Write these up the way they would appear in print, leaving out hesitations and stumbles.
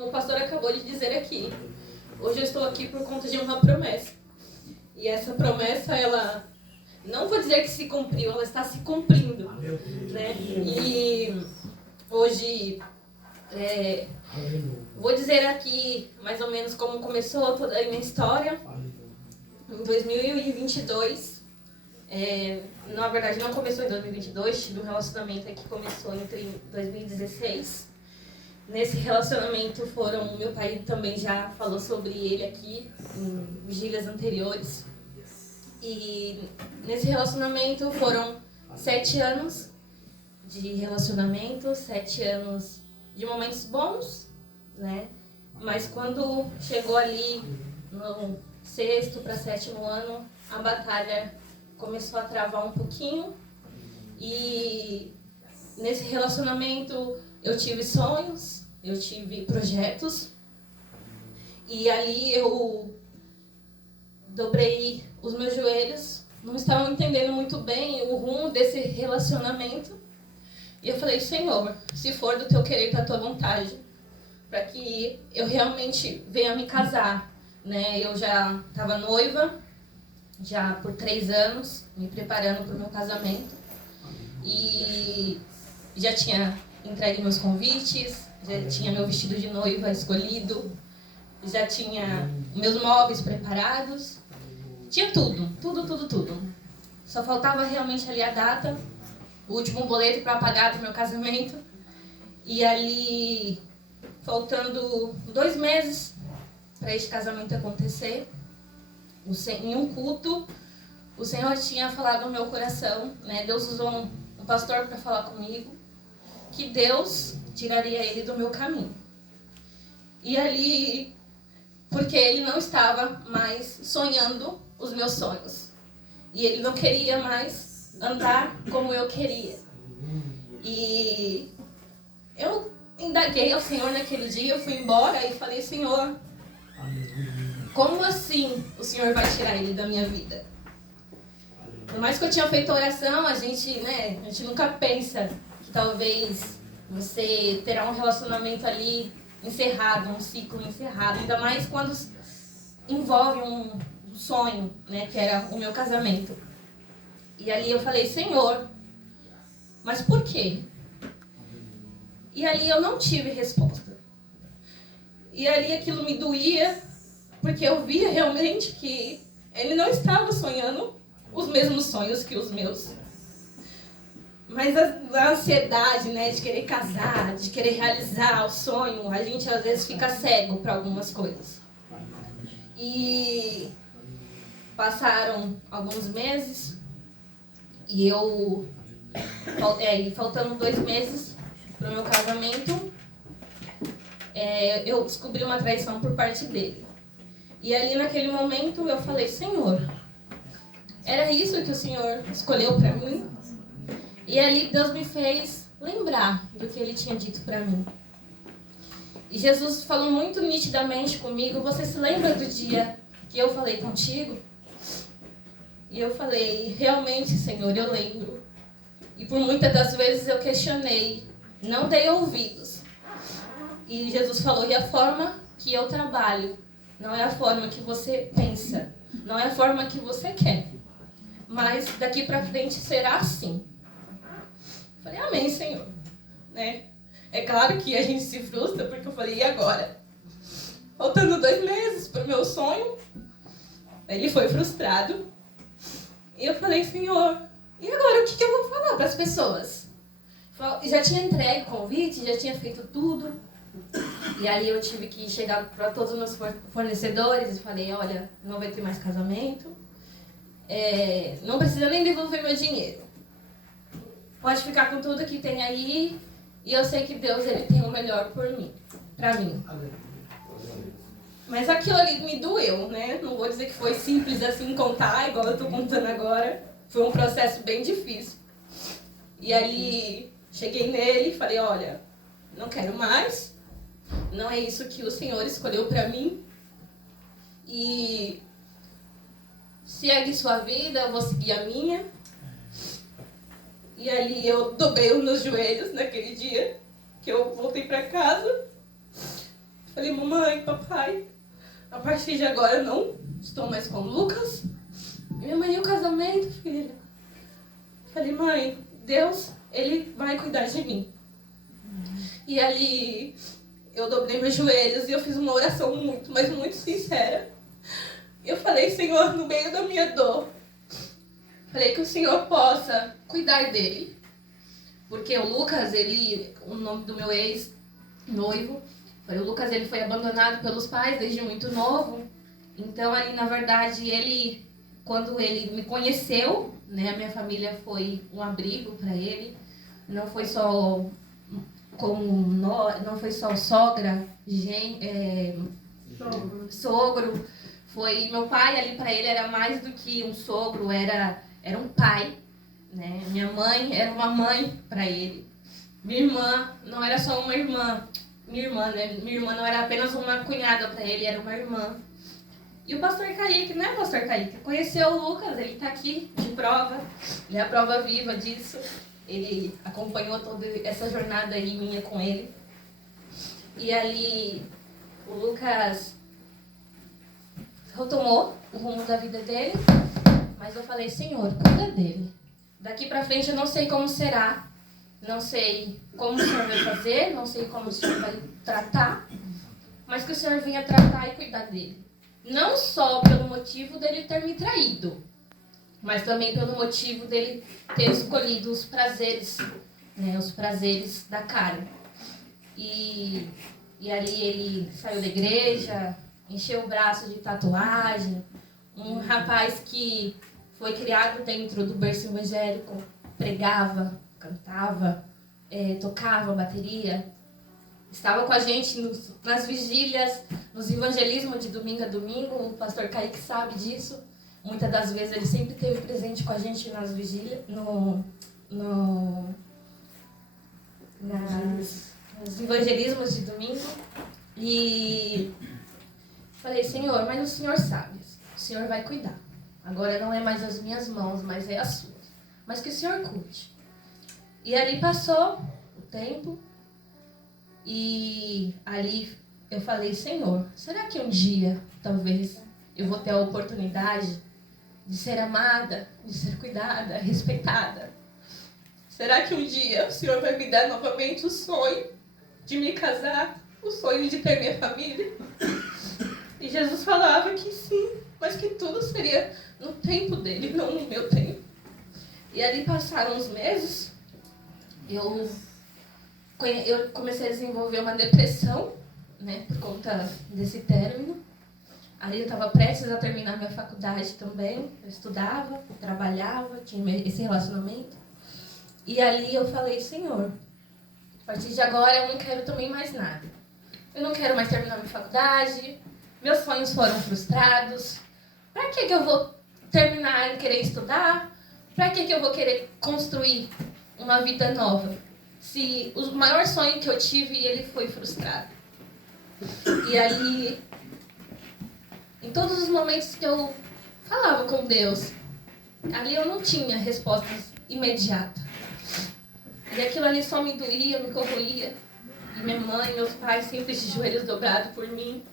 Como o pastor acabou de dizer aqui, hoje eu estou aqui por conta de uma promessa. E essa promessa, ela, não vou dizer que se cumpriu, ela está se cumprindo, né? E hoje, vou dizer aqui mais ou menos como começou toda a minha história. Em 2022, na verdade não começou em 2022, tive um relacionamento que começou entre 2016. Nesse relacionamento meu pai também já falou sobre ele aqui em vigílias anteriores. E nesse relacionamento foram 7 anos de relacionamento, 7 anos de momentos bons, né? Mas quando chegou ali no 6º para 7º ano, a batalha começou a travar um pouquinho. E nesse relacionamento eu tive sonhos, eu tive projetos, e ali eu dobrei os meus joelhos, não estava entendendo muito bem o rumo desse relacionamento. E eu falei: Senhor, se for do teu querer, da tua vontade, para que eu realmente venha me casar, né? Eu já estava noiva, já por 3 anos, me preparando para o meu casamento. E já tinha entregue meus convites, já tinha meu vestido de noiva escolhido, já tinha meus móveis preparados, tinha tudo. Só faltava realmente ali a data, o último boleto para pagar do meu casamento. E ali, faltando 2 meses para este casamento acontecer, em um culto, o Senhor tinha falado no meu coração, né? Deus usou um pastor para falar comigo, que Deus tiraria ele do meu caminho. E ali, porque ele não estava mais sonhando os meus sonhos. E ele não queria mais andar como eu queria. E eu indaguei ao Senhor naquele dia, eu fui embora e falei: Senhor, como assim o Senhor vai tirar ele da minha vida? Por mais que eu tinha feito oração, a gente nunca pensa que talvez você terá um relacionamento ali encerrado, um ciclo encerrado, ainda mais quando envolve um sonho, né, que era o meu casamento. E ali eu falei: Senhor, mas por quê? E ali eu não tive resposta. E ali aquilo me doía, porque eu via realmente que ele não estava sonhando os mesmos sonhos que os meus. Mas a ansiedade, né, de querer casar, de querer realizar o sonho, a gente às vezes fica cego para algumas coisas. E passaram alguns meses e eu, faltando 2 meses para o meu casamento, eu descobri uma traição por parte dele. E ali naquele momento eu falei: Senhor, era isso que o Senhor escolheu para mim? E ali Deus me fez lembrar do que Ele tinha dito para mim. E Jesus falou muito nitidamente comigo: você se lembra do dia que eu falei contigo? E eu falei: realmente, Senhor, eu lembro. E por muitas das vezes eu questionei, não dei ouvidos. E Jesus falou: e a forma que eu trabalho não é a forma que você pensa, não é a forma que você quer, mas daqui para frente será assim. Falei: amém, Senhor, né? É claro que a gente se frustra, porque eu falei: e agora? Faltando 2 meses para o meu sonho, ele foi frustrado. E eu falei: Senhor, e agora o que eu vou falar para as pessoas? Já tinha entregue o convite, já tinha feito tudo. E aí eu tive que chegar para todos os meus fornecedores e falei: olha, não vai ter mais casamento, não precisa nem devolver meu dinheiro. Pode ficar com tudo que tem aí, e eu sei que Deus, Ele tem o melhor para mim. Mas aquilo ali me doeu, né? Não vou dizer que foi simples assim contar, igual eu estou contando agora. Foi um processo bem difícil. E ali cheguei nele e falei: olha, não quero mais, não é isso que o Senhor escolheu para mim. E segue sua vida, eu vou seguir a minha. E ali eu dobrei os meus joelhos naquele dia que eu voltei para casa. Falei, mamãe, papai, a partir de agora eu não estou mais com o Lucas. Minha mãe, e o casamento, filha? Falei, mãe, Deus, Ele vai cuidar de mim. E ali eu dobrei meus joelhos e eu fiz uma oração muito, mas muito sincera. Eu falei, Senhor, no meio da minha dor, falei que o Senhor possa cuidar dele. Porque o Lucas, o nome do meu ex-noivo, o Lucas, ele foi abandonado pelos pais desde muito novo. Então, ali, na verdade, quando ele me conheceu, né, a minha família foi um abrigo para ele. Não foi só não foi só sogra, sogro. Foi meu pai ali, para ele era mais do que um sogro, era um pai, né? Minha mãe era uma mãe para ele. Minha irmã não era só uma irmã, minha irmã não era apenas uma cunhada para ele, era uma irmã. E o pastor Kaique, né, pastor Kaique? Conheceu o Lucas, ele está aqui de prova, ele é a prova viva disso. Ele acompanhou toda essa jornada aí minha com ele. E ali o Lucas retomou o rumo da vida dele, mas eu falei, Senhor, cuida dele. Daqui pra frente eu não sei como será, não sei como o Senhor vai fazer, não sei como o Senhor vai tratar, mas que o Senhor venha tratar e cuidar dele. Não só pelo motivo dele ter me traído, mas também pelo motivo dele ter escolhido os prazeres, né, os prazeres da carne. E ali ele saiu da igreja, encheu o braço de tatuagem, um rapaz que foi criado dentro do berço evangélico, pregava, cantava, tocava bateria, estava com a gente nas vigílias, nos evangelismos de domingo a domingo, o pastor Kaique sabe disso. Muitas das vezes ele sempre esteve presente com a gente nas vigílias, nos evangelismos de domingo. E falei, Senhor, mas o Senhor sabe, o Senhor vai cuidar. Agora não é mais as minhas mãos, mas é as suas. Mas que o Senhor cuide. E ali passou o tempo e ali eu falei, Senhor, será que um dia, talvez, eu vou ter a oportunidade de ser amada, de ser cuidada, respeitada? Será que um dia o Senhor vai me dar novamente o sonho de me casar, o sonho de ter minha família? E Jesus falava que sim, mas que tudo seria no tempo dele, não no meu tempo. E ali passaram uns meses, eu comecei a desenvolver uma depressão, né, por conta desse término. Ali eu estava prestes a terminar minha faculdade também, eu estudava, trabalhava, tinha esse relacionamento. E ali eu falei, Senhor, a partir de agora eu não quero também mais nada. Eu não quero mais terminar minha faculdade, meus sonhos foram frustrados. Para que eu vou terminar e querer estudar? Para que eu vou querer construir uma vida nova? Se o maior sonho que eu tive, ele foi frustrado. E ali, em todos os momentos que eu falava com Deus, ali eu não tinha respostas imediatas. E aquilo ali só me doía, me corroía. E minha mãe, meus pais sempre de joelhos dobrados por mim,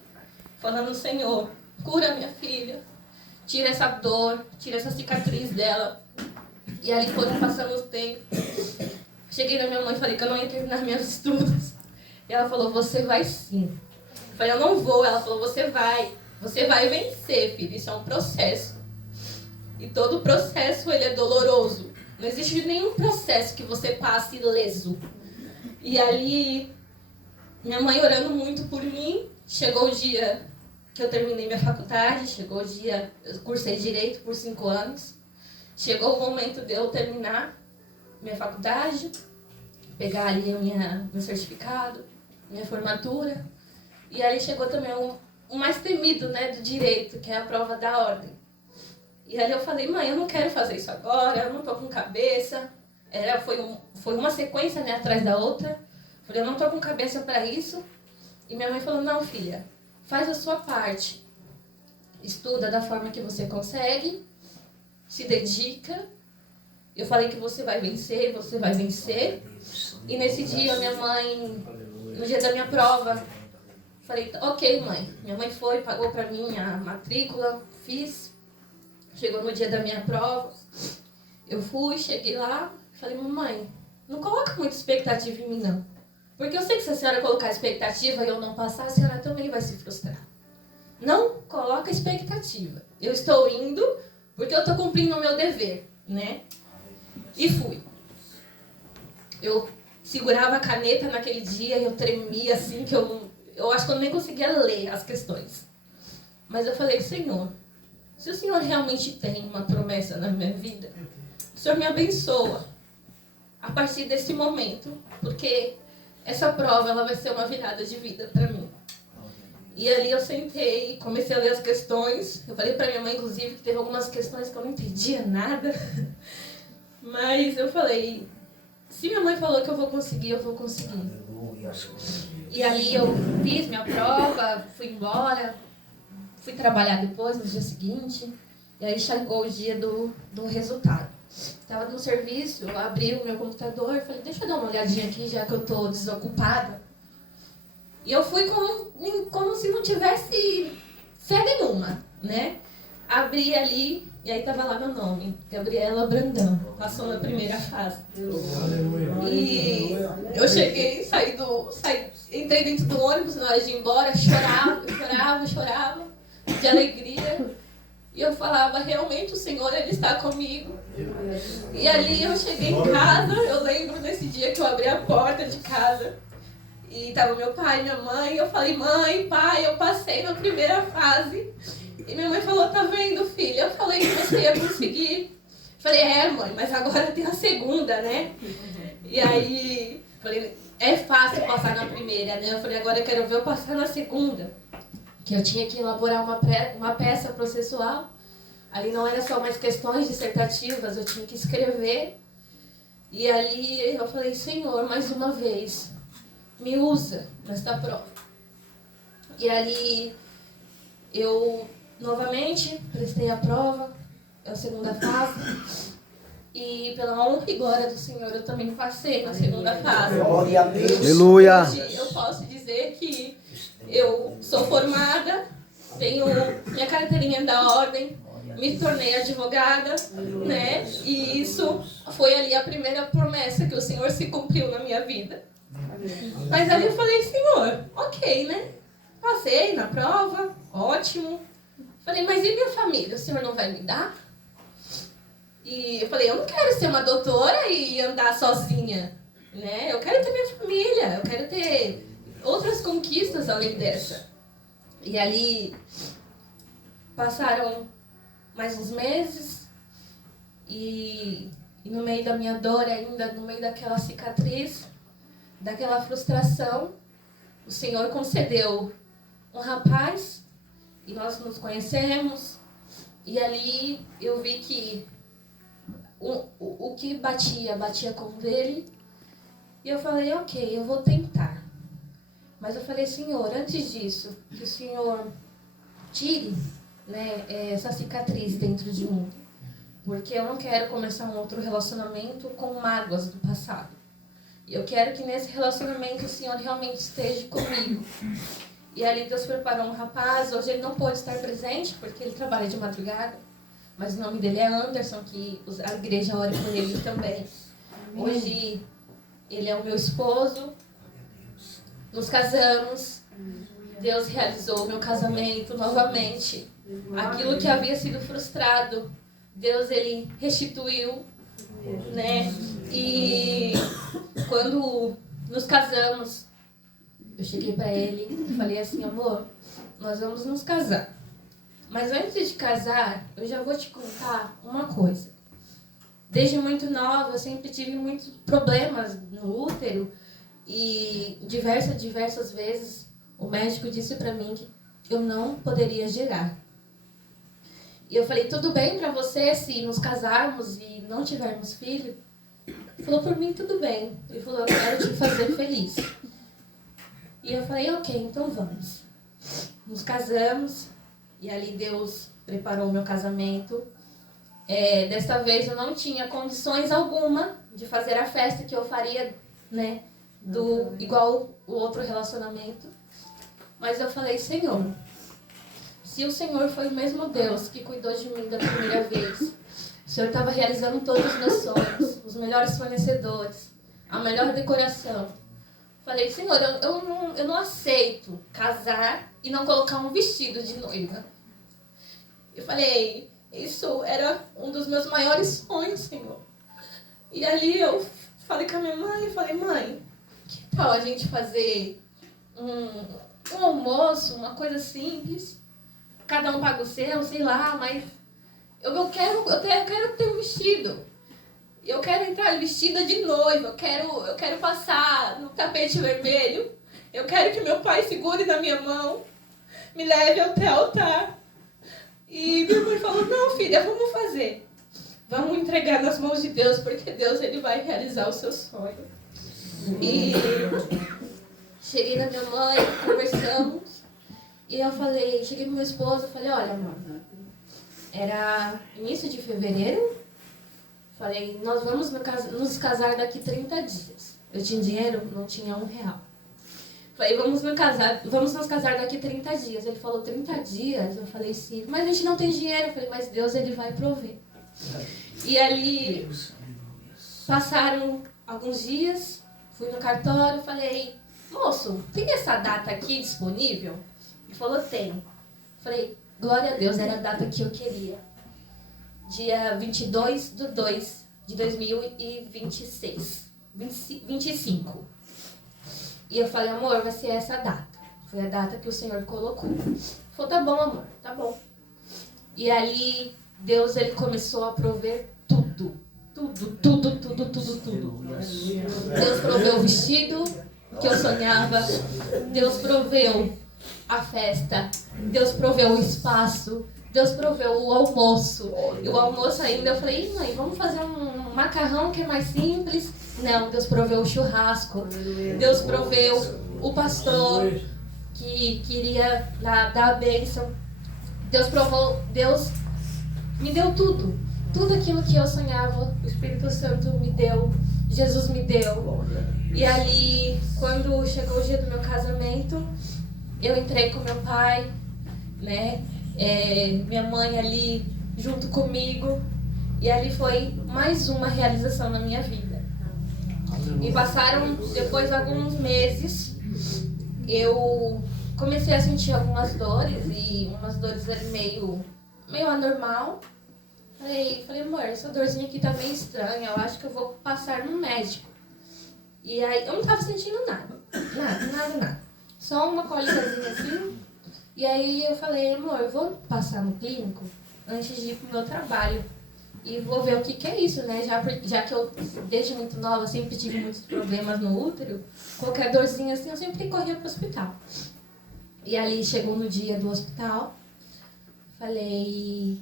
falando, Senhor, cura minha filha, tira essa dor, tira essa cicatriz dela. E ali foram passando os tempos. Cheguei na minha mãe e falei que eu não ia terminar meus estudos. E ela falou, você vai sim. Eu falei, eu não vou. Ela falou, você vai vencer, filho, isso é um processo. E todo processo, ele é doloroso. Não existe nenhum processo que você passe ileso. E ali, minha mãe orando muito por mim, chegou o dia que eu terminei minha faculdade, chegou o dia, eu cursei Direito por 5 anos. Chegou o momento de eu terminar minha faculdade, pegar ali meu certificado, minha formatura. E ali chegou também o mais temido, né, do direito, que é a prova da ordem. E ali eu falei, mãe, eu não quero fazer isso agora, eu não tô com cabeça. Foi uma sequência, né, atrás da outra. Falei, eu não tô com cabeça para isso. E minha mãe falou, não, filha, faz a sua parte. Estuda da forma que você consegue, se dedica. Eu falei que você vai vencer, você vai vencer. E nesse dia, minha mãe, no dia da minha prova, Falei, ok, mãe. Minha mãe foi, pagou pra mim a matrícula, fiz. Chegou no dia da minha prova. Eu fui, cheguei lá, falei, mamãe, não coloca muita expectativa em mim, não. Porque eu sei que se a senhora colocar expectativa e eu não passar, a senhora também vai se frustrar. Não coloca expectativa. Eu estou indo porque eu estou cumprindo o meu dever, né? E fui. Eu segurava a caneta naquele dia e eu tremia assim, que eu acho que eu nem conseguia ler as questões. Mas eu falei, Senhor, se o Senhor realmente tem uma promessa na minha vida, o Senhor me abençoa a partir desse momento, porque essa prova ela vai ser uma virada de vida para mim. E ali eu sentei, comecei a ler as questões. Eu falei para minha mãe, inclusive, que teve algumas questões que eu não entendia nada. Mas eu falei, se minha mãe falou que eu vou conseguir, eu vou conseguir. E ali eu fiz minha prova, fui embora, fui trabalhar depois, no dia seguinte. E aí chegou o dia do resultado. Estava no serviço, eu abri o meu computador e falei, deixa eu dar uma olhadinha aqui, já que eu estou desocupada. E eu fui como se não tivesse fé nenhuma, né? Abri ali, e aí tava lá meu nome, Gabriela Brandão, passou na primeira fase. E eu cheguei, entrei dentro do ônibus na hora de ir embora, chorava, de alegria. E eu falava, realmente o Senhor, Ele está comigo. E ali eu cheguei em casa, eu lembro desse dia que eu abri a porta de casa. E tava meu pai e minha mãe, e eu falei, mãe, pai, eu passei na primeira fase. E minha mãe falou, tá vendo, filha? Eu falei que você ia conseguir. Falei, mãe, mas agora tem a segunda, né? E aí, falei, é fácil passar na primeira, né? Eu falei, agora eu quero ver eu passar na segunda. Que eu tinha que elaborar uma peça processual. Ali não era só mais questões dissertativas, eu tinha que escrever. E ali eu falei, Senhor, mais uma vez, me usa nesta prova. E ali eu novamente prestei a prova, é a segunda fase. E pela honra e glória do Senhor, eu também passei na segunda fase. Glória a Deus. Aleluia. Hoje eu posso dizer que eu sou formada, tenho minha carteirinha da ordem, me tornei advogada, né? E isso foi ali a primeira promessa que o Senhor se cumpriu na minha vida. Mas ali eu falei, Senhor, ok, né? Passei na prova, ótimo. Falei, mas e minha família? O Senhor não vai me dar? E eu falei, eu não quero ser uma doutora e andar sozinha, né? Eu quero ter minha família, eu quero ter outras conquistas além dessa. E ali passaram mais uns meses e no meio da minha dor ainda, no meio daquela cicatriz, daquela frustração, o Senhor concedeu um rapaz e nós nos conhecemos. E ali eu vi que o que batia com o dele. E eu falei, ok, eu vou tentar. Mas eu falei, Senhor, antes disso, que o Senhor tire, né, essa cicatriz dentro de mim. Porque eu não quero começar um outro relacionamento com mágoas do passado. E eu quero que nesse relacionamento o Senhor realmente esteja comigo. E ali Deus preparou um rapaz. Hoje ele não pôde estar presente porque ele trabalha de madrugada. Mas o nome dele é Anderson, que a igreja ora por ele também. Hoje ele é o meu esposo. Nos casamos. Deus realizou o meu casamento novamente. Aquilo que havia sido frustrado, Deus ele restituiu, né? E quando nos casamos, eu cheguei para ele e falei assim, amor, nós vamos nos casar. Mas antes de casar, eu já vou te contar uma coisa. Desde muito nova, eu sempre tive muitos problemas no útero e diversas vezes o médico disse para mim que eu não poderia gerar. E eu falei, tudo bem para você se nos casarmos e não tivermos filho? Ele falou, por mim tudo bem. Ele falou, eu quero te fazer feliz. E eu falei, ok, então vamos. Nos casamos e ali Deus preparou o meu casamento. Desta vez eu não tinha condições alguma de fazer a festa que eu faria, né, igual o outro relacionamento. Mas eu falei, Senhor, se o Senhor foi o mesmo Deus que cuidou de mim da primeira vez, o Senhor estava realizando todos os meus sonhos, os melhores fornecedores, a melhor decoração. Falei, Senhor, eu não aceito casar e não colocar um vestido de noiva. Eu falei, isso era um dos meus maiores sonhos, Senhor. E ali eu falei com a minha mãe, mãe, que tal a gente fazer um almoço, uma coisa simples? Cada um paga o seu, sei lá, mas eu quero ter um vestido. Eu quero entrar vestida de noiva, eu quero passar no tapete vermelho. Eu quero que meu pai segure na minha mão, me leve até o altar. E minha mãe falou, não, filha, vamos fazer. Vamos entregar nas mãos de Deus, porque Deus ele vai realizar o seu sonho. E cheguei na minha mãe, conversamos. E eu falei, cheguei pro meu esposo, falei, olha, amor, era início de fevereiro. Falei, nós vamos nos casar daqui 30 dias. Eu tinha dinheiro? Não tinha R$1. Falei, vamos nos casar daqui 30 dias. Ele falou, 30 dias? Eu falei, sim. Mas a gente não tem dinheiro. Eu falei, mas Deus, ele vai prover. E ali, passaram alguns dias, fui no cartório, falei, moço, tem essa data aqui disponível? Ele falou, tem. Falei, glória a Deus, era a data que eu queria. Dia 22/2/2026. 25. E eu falei, amor, vai ser essa data. Foi a data que o Senhor colocou. Ele falou, tá bom, amor, tá bom. E ali, Deus, ele começou a prover tudo. Tudo. Deus proveu o vestido que eu sonhava. Deus proveu a festa. Deus proveu o espaço. Deus proveu o almoço. E o almoço ainda, eu falei, mãe, vamos fazer um macarrão que é mais simples. Não, Deus proveu o churrasco. Deus proveu o pastor que queria dar a bênção. Deus me deu tudo. Tudo aquilo que eu sonhava, o Espírito Santo me deu. Jesus me deu. E ali, quando chegou o dia do meu casamento, eu entrei com meu pai, né? Minha mãe ali junto comigo, e ali foi mais uma realização na minha vida. E passaram depois alguns meses, eu comecei a sentir algumas dores, e umas dores ali meio anormal. Falei, amor, essa dorzinha aqui tá meio estranha, eu acho que eu vou passar no médico. E aí eu não tava sentindo nada. Só uma cólicazinha assim. E aí eu falei, amor, eu vou passar no clínico antes de ir pro meu trabalho. E vou ver o que é isso, né? Já que eu, desde muito nova, sempre tive muitos problemas no útero, qualquer dorzinha assim, eu sempre corria pro hospital. E ali chegou no dia do hospital, falei,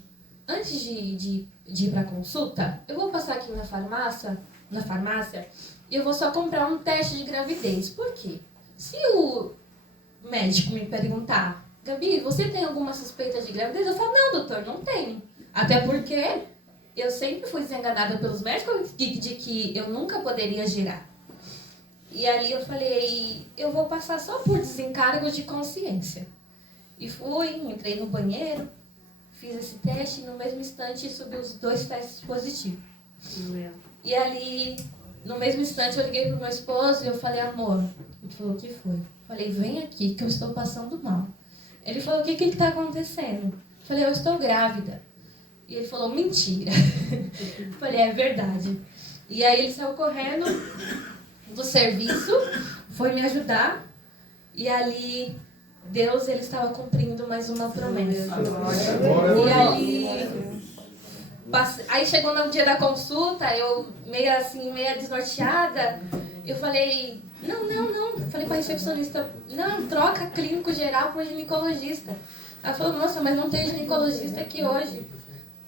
antes de ir pra consulta, eu vou passar aqui na farmácia, e eu vou só comprar um teste de gravidez. Por quê? Se o médico me perguntar, Gabi, você tem alguma suspeita de gravidez? Eu falo, não, doutor, não tenho. Até porque eu sempre fui desenganada pelos médicos de que eu nunca poderia gerar. E ali eu falei, eu vou passar só por desencargo de consciência. E fui, entrei no banheiro, fiz esse teste, e no mesmo instante subiu os 2 testes positivos. E ali, no mesmo instante, eu liguei pro meu esposo e eu falei, amor, ele falou, o que foi? Falei, vem aqui que eu estou passando mal. Ele falou, o que está acontecendo? Falei, eu estou grávida. E ele falou, mentira. Falei, é verdade. E aí ele saiu correndo do serviço, foi me ajudar. E ali, Deus, ele estava cumprindo mais uma promessa. E aí chegou no dia da consulta, eu meio desnorteada, eu falei, não. Falei pra recepcionista, não, troca clínico geral por ginecologista. Ela falou, nossa, mas não tem ginecologista aqui hoje.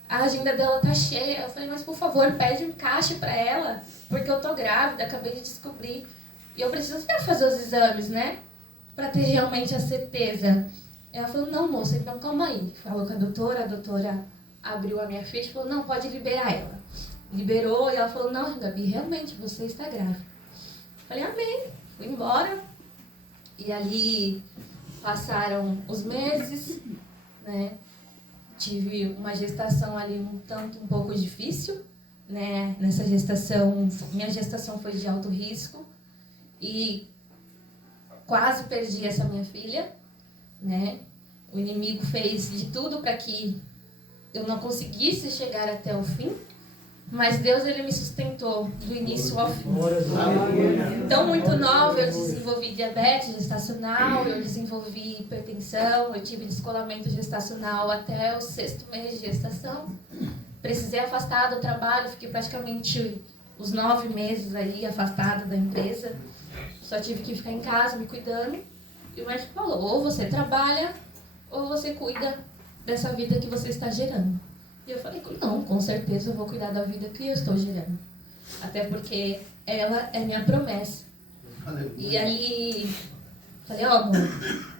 A agenda dela tá cheia. Eu falei, mas por favor, pede um encaixe pra ela, porque eu tô grávida, acabei de descobrir. E eu preciso fazer os exames, né? Pra ter realmente a certeza. Ela falou, não, moça, então calma aí. Falou com a doutora abriu a minha ficha e falou, não, pode liberar ela. Liberou e ela falou, não, Gabi, realmente, você está grávida. Falei, amém. Fui embora. E ali passaram os meses, né? Tive uma gestação ali um pouco difícil, né? Nessa gestação, minha gestação foi de alto risco e quase perdi essa minha filha, né? O inimigo fez de tudo para que eu não conseguisse chegar até o fim, mas Deus, ele me sustentou do início ao fim. Então, muito nova, eu desenvolvi diabetes gestacional, eu desenvolvi hipertensão, eu tive descolamento gestacional até o 6º mês de gestação. Precisei afastar do trabalho, fiquei praticamente os 9 meses aí afastada da empresa. Só tive que ficar em casa me cuidando. E o médico falou, ou você trabalha, ou você cuida dessa vida que você está gerando. E eu falei, não, com certeza eu vou cuidar da vida que eu estou gerando. Até porque ela é minha promessa. E aí, falei, ó, amor,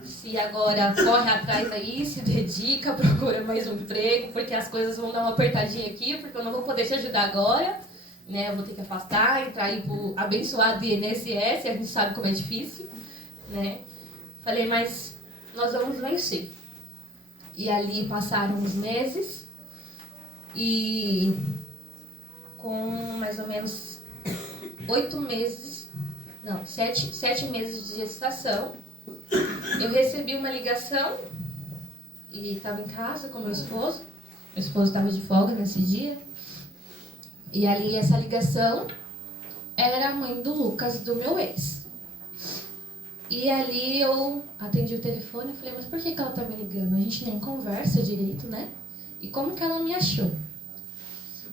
se agora corre atrás aí, se dedica, procura mais um emprego, porque as coisas vão dar uma apertadinha aqui, porque eu não vou poder te ajudar agora, né? Eu vou ter que afastar, entrar aí pro abençoado INSS, a gente sabe como é difícil, né? Falei, mas nós vamos vencer. E ali passaram os meses, e com mais ou menos 7 meses de gestação, eu recebi uma ligação e estava em casa com meu esposo. Meu esposo estava de folga nesse dia. E ali essa ligação era a mãe do Lucas, do meu ex. E ali eu atendi o telefone e falei, mas por que ela tá me ligando? A gente nem conversa direito, né? E como que ela me achou?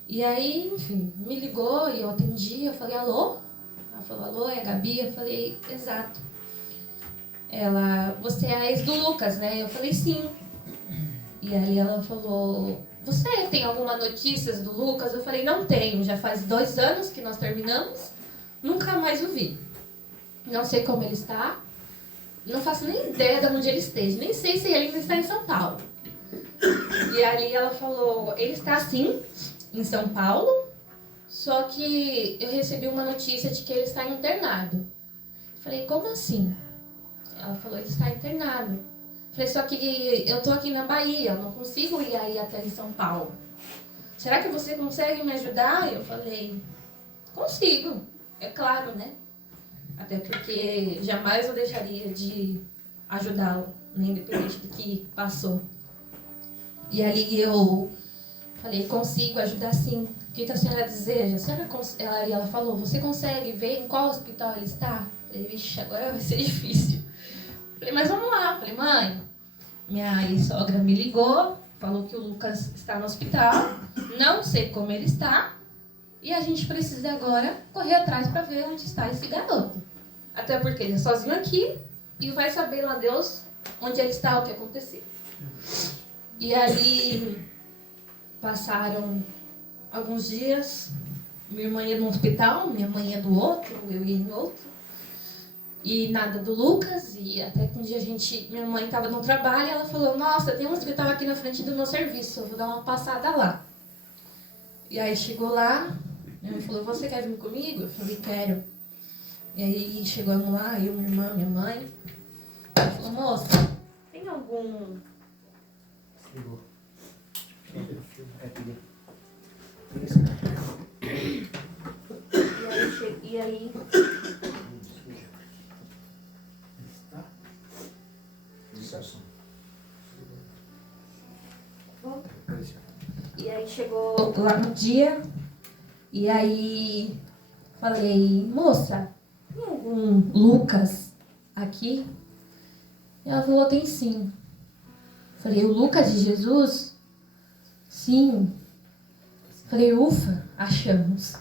E aí, enfim, me ligou e eu atendi, eu falei, alô? Ela falou, alô, é a Gabi? Eu falei, exato. Ela, você é a ex do Lucas, né? Eu falei, sim. E aí ela falou, você tem alguma notícias do Lucas? Eu falei, não tenho, já faz 2 anos que nós terminamos, nunca mais o vi. Não sei como ele está, não faço nem ideia de onde ele esteja, nem sei se ele ainda está em São Paulo. E ali ela falou, ele está sim, em São Paulo, só que eu recebi uma notícia de que ele está internado. Eu falei, como assim? Ela falou, ele está internado. Eu falei, só que eu tô aqui na Bahia, eu não consigo ir aí até em São Paulo. Será que você consegue me ajudar? Eu falei, consigo, é claro, né? Até porque jamais eu deixaria de ajudá-lo, né? Independente do que passou. E ali eu falei, consigo ajudar sim. O que a senhora deseja? Ela falou, você consegue ver em qual hospital ele está? Eu falei, vixe, agora vai ser difícil. Falei, mas vamos lá. Falei, mãe, minha ex-sogra me ligou, falou que o Lucas está no hospital, não sei como ele está, e a gente precisa agora correr atrás para ver onde está esse garoto. Até porque ele é sozinho aqui e vai saber lá Deus onde ele está, o que aconteceu. E ali passaram alguns dias, minha irmã ia no hospital, minha mãe ia no outro, eu ia em outro. E nada do Lucas, e até que um dia minha mãe estava no trabalho e ela falou, nossa, tem um hospital aqui na frente do meu serviço, eu vou dar uma passada lá. E aí chegou lá, minha mãe falou, você quer vir comigo? Eu falei, quero. E aí chegamos lá, eu, minha irmã, minha mãe. Ela falou, moça, tem algum... E aí... E aí chegou lá no dia, e aí falei, moça, tem algum Lucas aqui? E ela falou, tem sim. Falei, o Lucas de Jesus? Sim. Falei, ufa, achamos,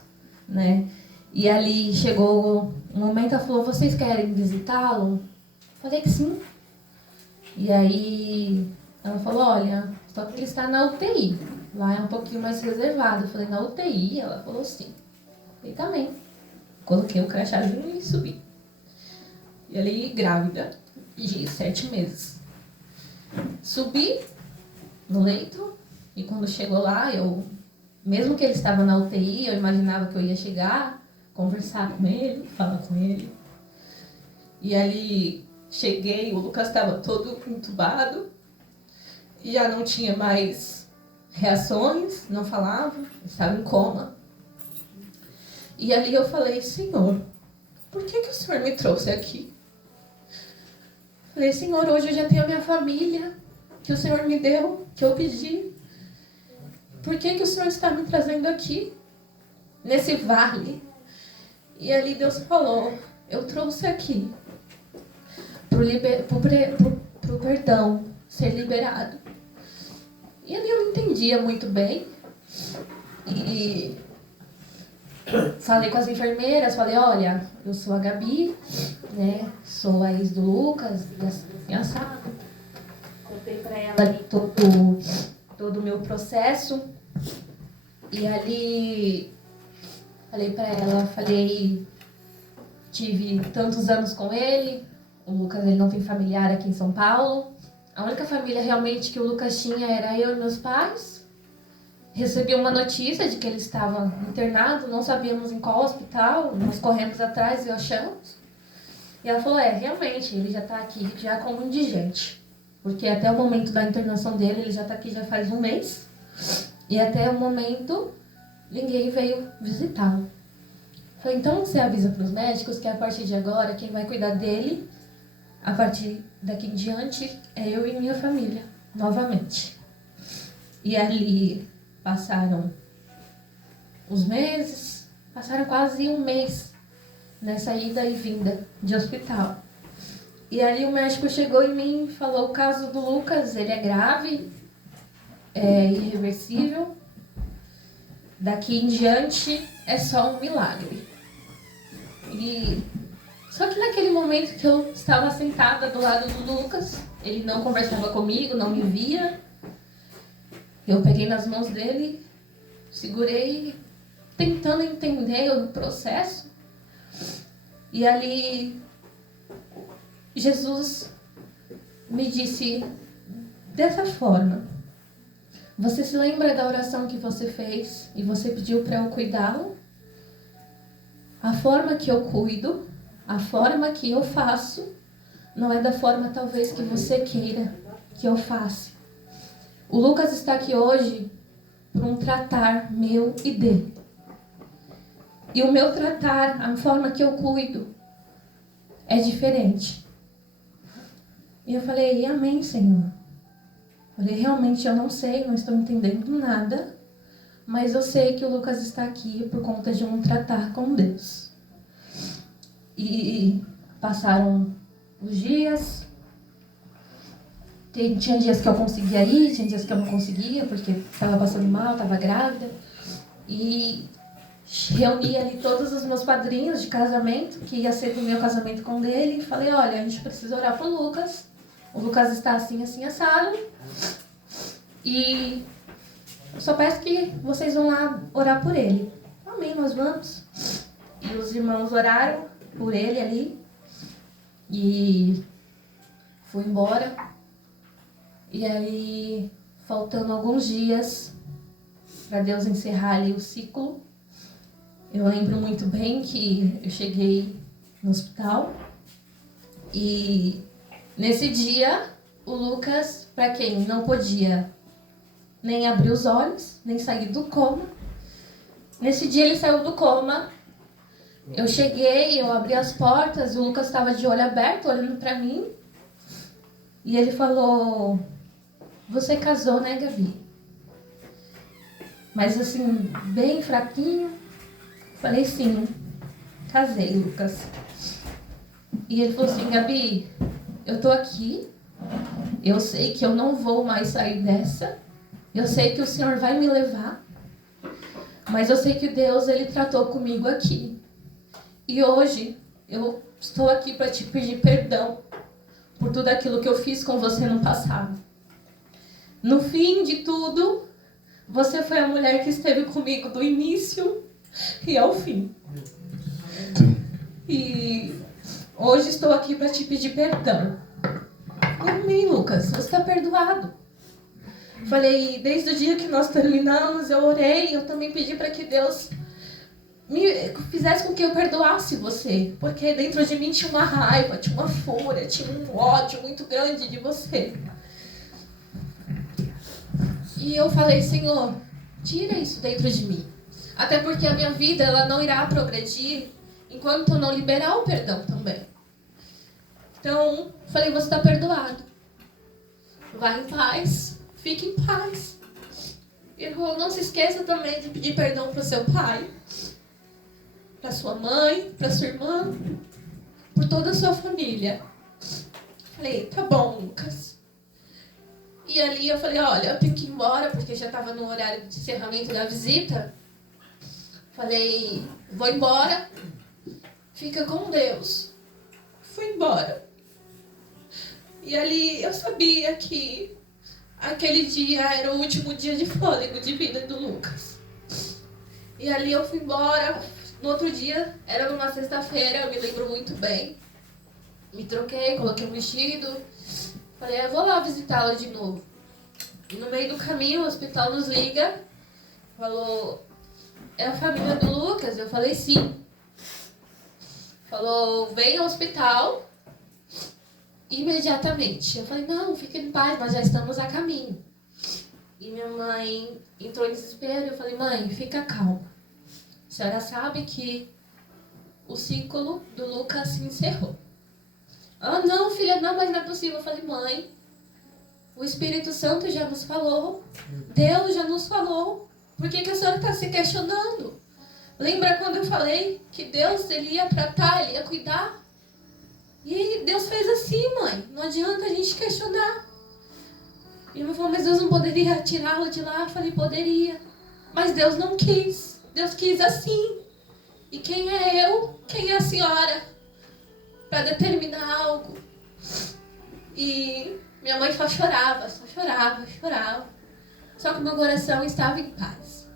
né? E ali chegou um momento, ela falou, vocês querem visitá-lo? Falei que sim. E aí ela falou, olha, só que ele está na UTI. Lá é um pouquinho mais reservado. Eu falei, na UTI? Ela falou, sim. Falei, também. Coloquei o crachazinho e subi. E ali, grávida, de 7 meses. Subi no leito, e quando chegou lá, mesmo que ele estava na UTI, eu imaginava que eu ia chegar, conversar com ele, falar com ele. E ali cheguei, o Lucas estava todo entubado, já não tinha mais reações, não falava, estava em coma. E ali eu falei, Senhor, por que o Senhor me trouxe aqui? Falei, Senhor, hoje eu já tenho a minha família, que o Senhor me deu, que eu pedi. Por que o Senhor está me trazendo aqui, nesse vale? E ali Deus falou, eu trouxe aqui pro perdão ser liberado. E ali eu não entendia muito bem. E falei com as enfermeiras, falei, olha, eu sou a Gabi, né? Sou a ex do Lucas, assado. Contei pra ela ali todo o meu processo. E ali falei pra ela, tive tantos anos com ele. O Lucas, ele não tem familiar aqui em São Paulo. A única família realmente que o Lucas tinha era eu e meus pais. Recebi uma notícia de que ele estava internado, não sabíamos em qual hospital, nós corremos atrás e achamos. E ela falou, realmente, ele já está aqui já como indigente. Porque até o momento da internação dele, ele já está aqui já faz um mês. E até o momento, ninguém veio visitá-lo. Falei, então você avisa para os médicos que a partir de agora, quem vai cuidar dele, a partir daqui em diante, é eu e minha família, novamente. E ali passaram os meses, passaram quase um mês nessa ida e vinda de hospital. E ali o médico chegou em mim e falou, o caso do Lucas, ele é grave, é irreversível, daqui em diante é só um milagre. Só que naquele momento que eu estava sentada do lado do Lucas, ele não conversava comigo, não me via. Eu peguei nas mãos dele, segurei, tentando entender o processo. E ali, Jesus me disse dessa forma, você se lembra da oração que você fez e você pediu para eu cuidá-lo? A forma que eu cuido, a forma que eu faço, não é da forma talvez que você queira que eu faça. O Lucas está aqui hoje por um tratar meu e dele. E o meu tratar, a forma que eu cuido, é diferente. E eu falei, amém, Senhor. Falei, realmente eu não sei, não estou entendendo nada, mas eu sei que o Lucas está aqui por conta de um tratar com Deus. E passaram os dias. Tinha dias que eu conseguia ir, tinha dias que eu não conseguia, porque estava passando mal, estava grávida. E reuni ali todos os meus padrinhos de casamento, que ia ser do meu casamento com ele, e falei, olha, a gente precisa orar pro Lucas. O Lucas está assim, assim, assado. E eu só peço que vocês vão lá orar por ele. Amém, nós vamos. E os irmãos oraram por ele ali. E fui embora. E aí, faltando alguns dias para Deus encerrar ali o ciclo, eu lembro muito bem que eu cheguei no hospital e nesse dia o Lucas, para quem não podia nem abrir os olhos, nem sair do coma, nesse dia ele saiu do coma. Eu cheguei, eu abri as portas, o Lucas estava de olho aberto, olhando para mim, e ele falou, você casou, né, Gabi? Mas assim, bem fraquinho. Falei, sim, casei, Lucas. E ele falou assim, Gabi, eu tô aqui, eu sei que eu não vou mais sair dessa, eu sei que o Senhor vai me levar, mas eu sei que Deus, Ele tratou comigo aqui. E hoje, eu estou aqui para te pedir perdão por tudo aquilo que eu fiz com você no passado. No fim de tudo, você foi a mulher que esteve comigo do início e ao fim. E hoje estou aqui para te pedir perdão. Amém, Lucas, você está perdoado. Falei, desde o dia que nós terminamos, eu orei, eu também pedi para que Deus fizesse com que eu perdoasse você. Porque dentro de mim tinha uma raiva, tinha uma fúria, tinha um ódio muito grande de você. E eu falei, Senhor, tira isso dentro de mim. Até porque a minha vida ela não irá progredir enquanto eu não liberar o perdão também. Então, falei, você está perdoado. Vá em paz, fique em paz. E ele falou, não se esqueça também de pedir perdão para o seu pai, para sua mãe, para sua irmã, por toda a sua família. Falei, tá bom, Lucas. E ali eu falei, olha, eu tenho que ir embora, porque já estava no horário de encerramento da visita. Falei, vou embora, fica com Deus. Fui embora. E ali eu sabia que aquele dia era o último dia de fôlego de vida do Lucas. E ali eu fui embora. No outro dia, era numa sexta-feira, eu me lembro muito bem. Me troquei, coloquei um vestido. Falei, eu vou lá visitá-la de novo. E no meio do caminho, o hospital nos liga. Falou, é a família do Lucas? Eu falei, sim. Falou, vem ao hospital imediatamente. Eu falei, não, fica em paz, nós já estamos a caminho. E minha mãe entrou em desespero. Eu falei, mãe, fica calma. A senhora sabe que o ciclo do Lucas se encerrou. Ah, não, filha, não, mas não é possível. Eu falei, mãe, o Espírito Santo já nos falou. Deus já nos falou. Por que a senhora está se questionando? Lembra quando eu falei que Deus ele ia tratar, ele ia cuidar? E Deus fez assim, mãe. Não adianta a gente questionar. E eu falei, mas Deus não poderia tirá-lo de lá? Eu falei, poderia. Mas Deus não quis. Deus quis assim. E quem é eu? Quem é a senhora? Para determinar algo. E minha mãe só chorava. Só que meu coração estava em paz.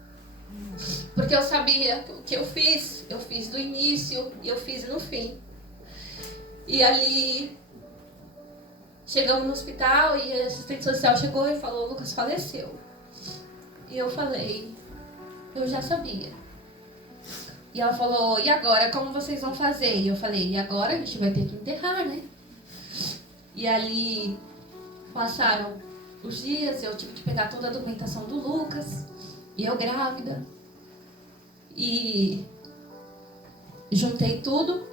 Porque eu sabia que o que eu fiz do início e eu fiz no fim. E ali, chegamos no hospital e a assistente social chegou e falou, Lucas faleceu. E eu falei, eu já sabia. E ela falou, e agora, como vocês vão fazer? E eu falei, e agora a gente vai ter que enterrar, né? E ali, passaram os dias, eu tive que pegar toda a documentação do Lucas, e eu grávida. E juntei tudo.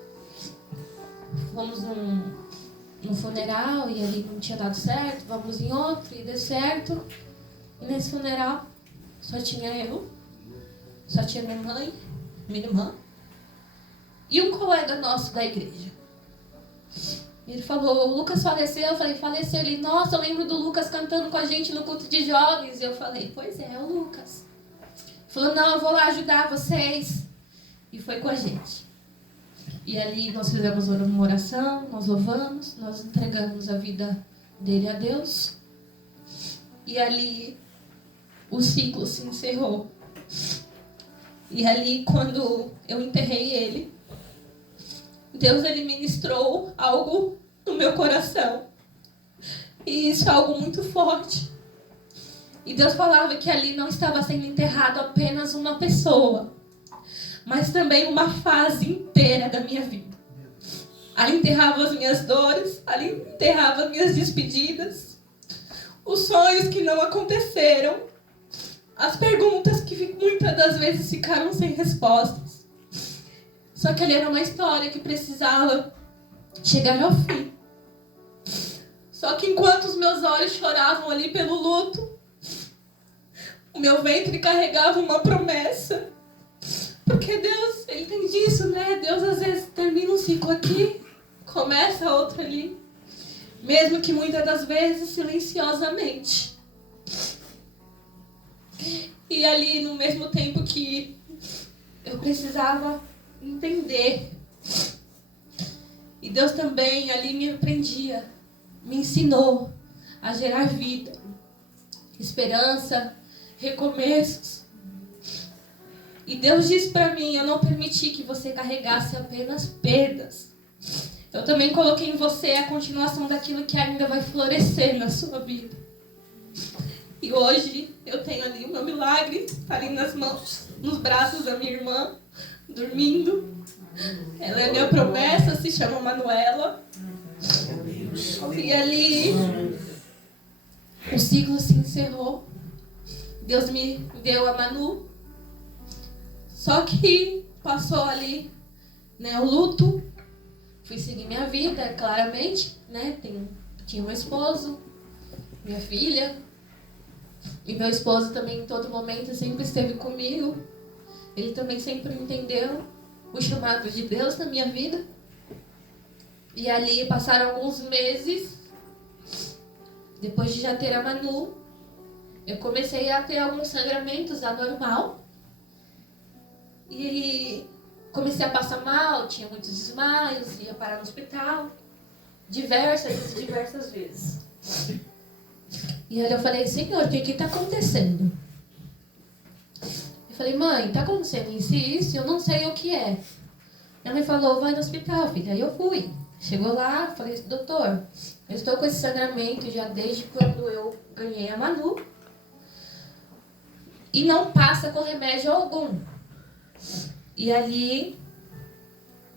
Fomos num funeral e ali não tinha dado certo. Vamos em outro e deu certo. E nesse funeral só tinha eu, só tinha minha mãe, minha irmã e um colega nosso da igreja. E ele falou, o Lucas faleceu. Eu falei, faleceu. Ele, nossa, eu lembro do Lucas cantando com a gente no culto de jovens. E eu falei, pois é o Lucas. Ele falou, não, eu vou lá ajudar vocês. E foi com a gente. E ali nós fizemos uma oração, nós louvamos, nós entregamos a vida dele a Deus. E ali o ciclo se encerrou. E ali quando eu enterrei ele, Deus ele ministrou algo no meu coração. E isso é algo muito forte. E Deus falava que ali não estava sendo enterrado apenas uma pessoa, mas também uma fase inteira da minha vida. Ali enterrava as minhas dores, ali enterrava as minhas despedidas, os sonhos que não aconteceram, as perguntas que muitas das vezes ficaram sem respostas. Só que ali era uma história que precisava chegar ao fim. Só que enquanto os meus olhos choravam ali pelo luto, o meu ventre carregava uma promessa. Porque Deus, ele tem disso, né? Deus às vezes termina um ciclo aqui, começa outro ali. Mesmo que muitas das vezes silenciosamente. E ali, no mesmo tempo que eu precisava entender. E Deus também ali me aprendia, me ensinou a gerar vida, esperança, recomeços. E Deus disse para mim, eu não permiti que você carregasse apenas perdas. Eu também coloquei em você a continuação daquilo que ainda vai florescer na sua vida. E hoje eu tenho ali o meu milagre, está ali nas mãos, nos braços da minha irmã, dormindo. Ela é minha promessa, se chama Manuela. E ali o ciclo se encerrou. Deus me deu a Manu. Só que passou ali, né, o luto. Fui seguir minha vida, claramente, né? Tinha um esposo, minha filha. E meu esposo também, em todo momento, sempre esteve comigo. Ele também sempre entendeu o chamado de Deus na minha vida. E ali passaram alguns meses. Depois de já ter a Manu, eu comecei a ter alguns sangramentos anormal. E comecei a passar mal, tinha muitos desmaios, ia parar no hospital. Diversas vezes. E aí eu falei, Senhor, o que está acontecendo? Eu falei, mãe, está acontecendo isso e isso, eu não sei o que é. Minha mãe falou, vai no hospital, filha. Aí eu fui. Chegou lá, falei, doutor, eu estou com esse sangramento já desde quando eu ganhei a Manu. E não passa com remédio algum. E ali,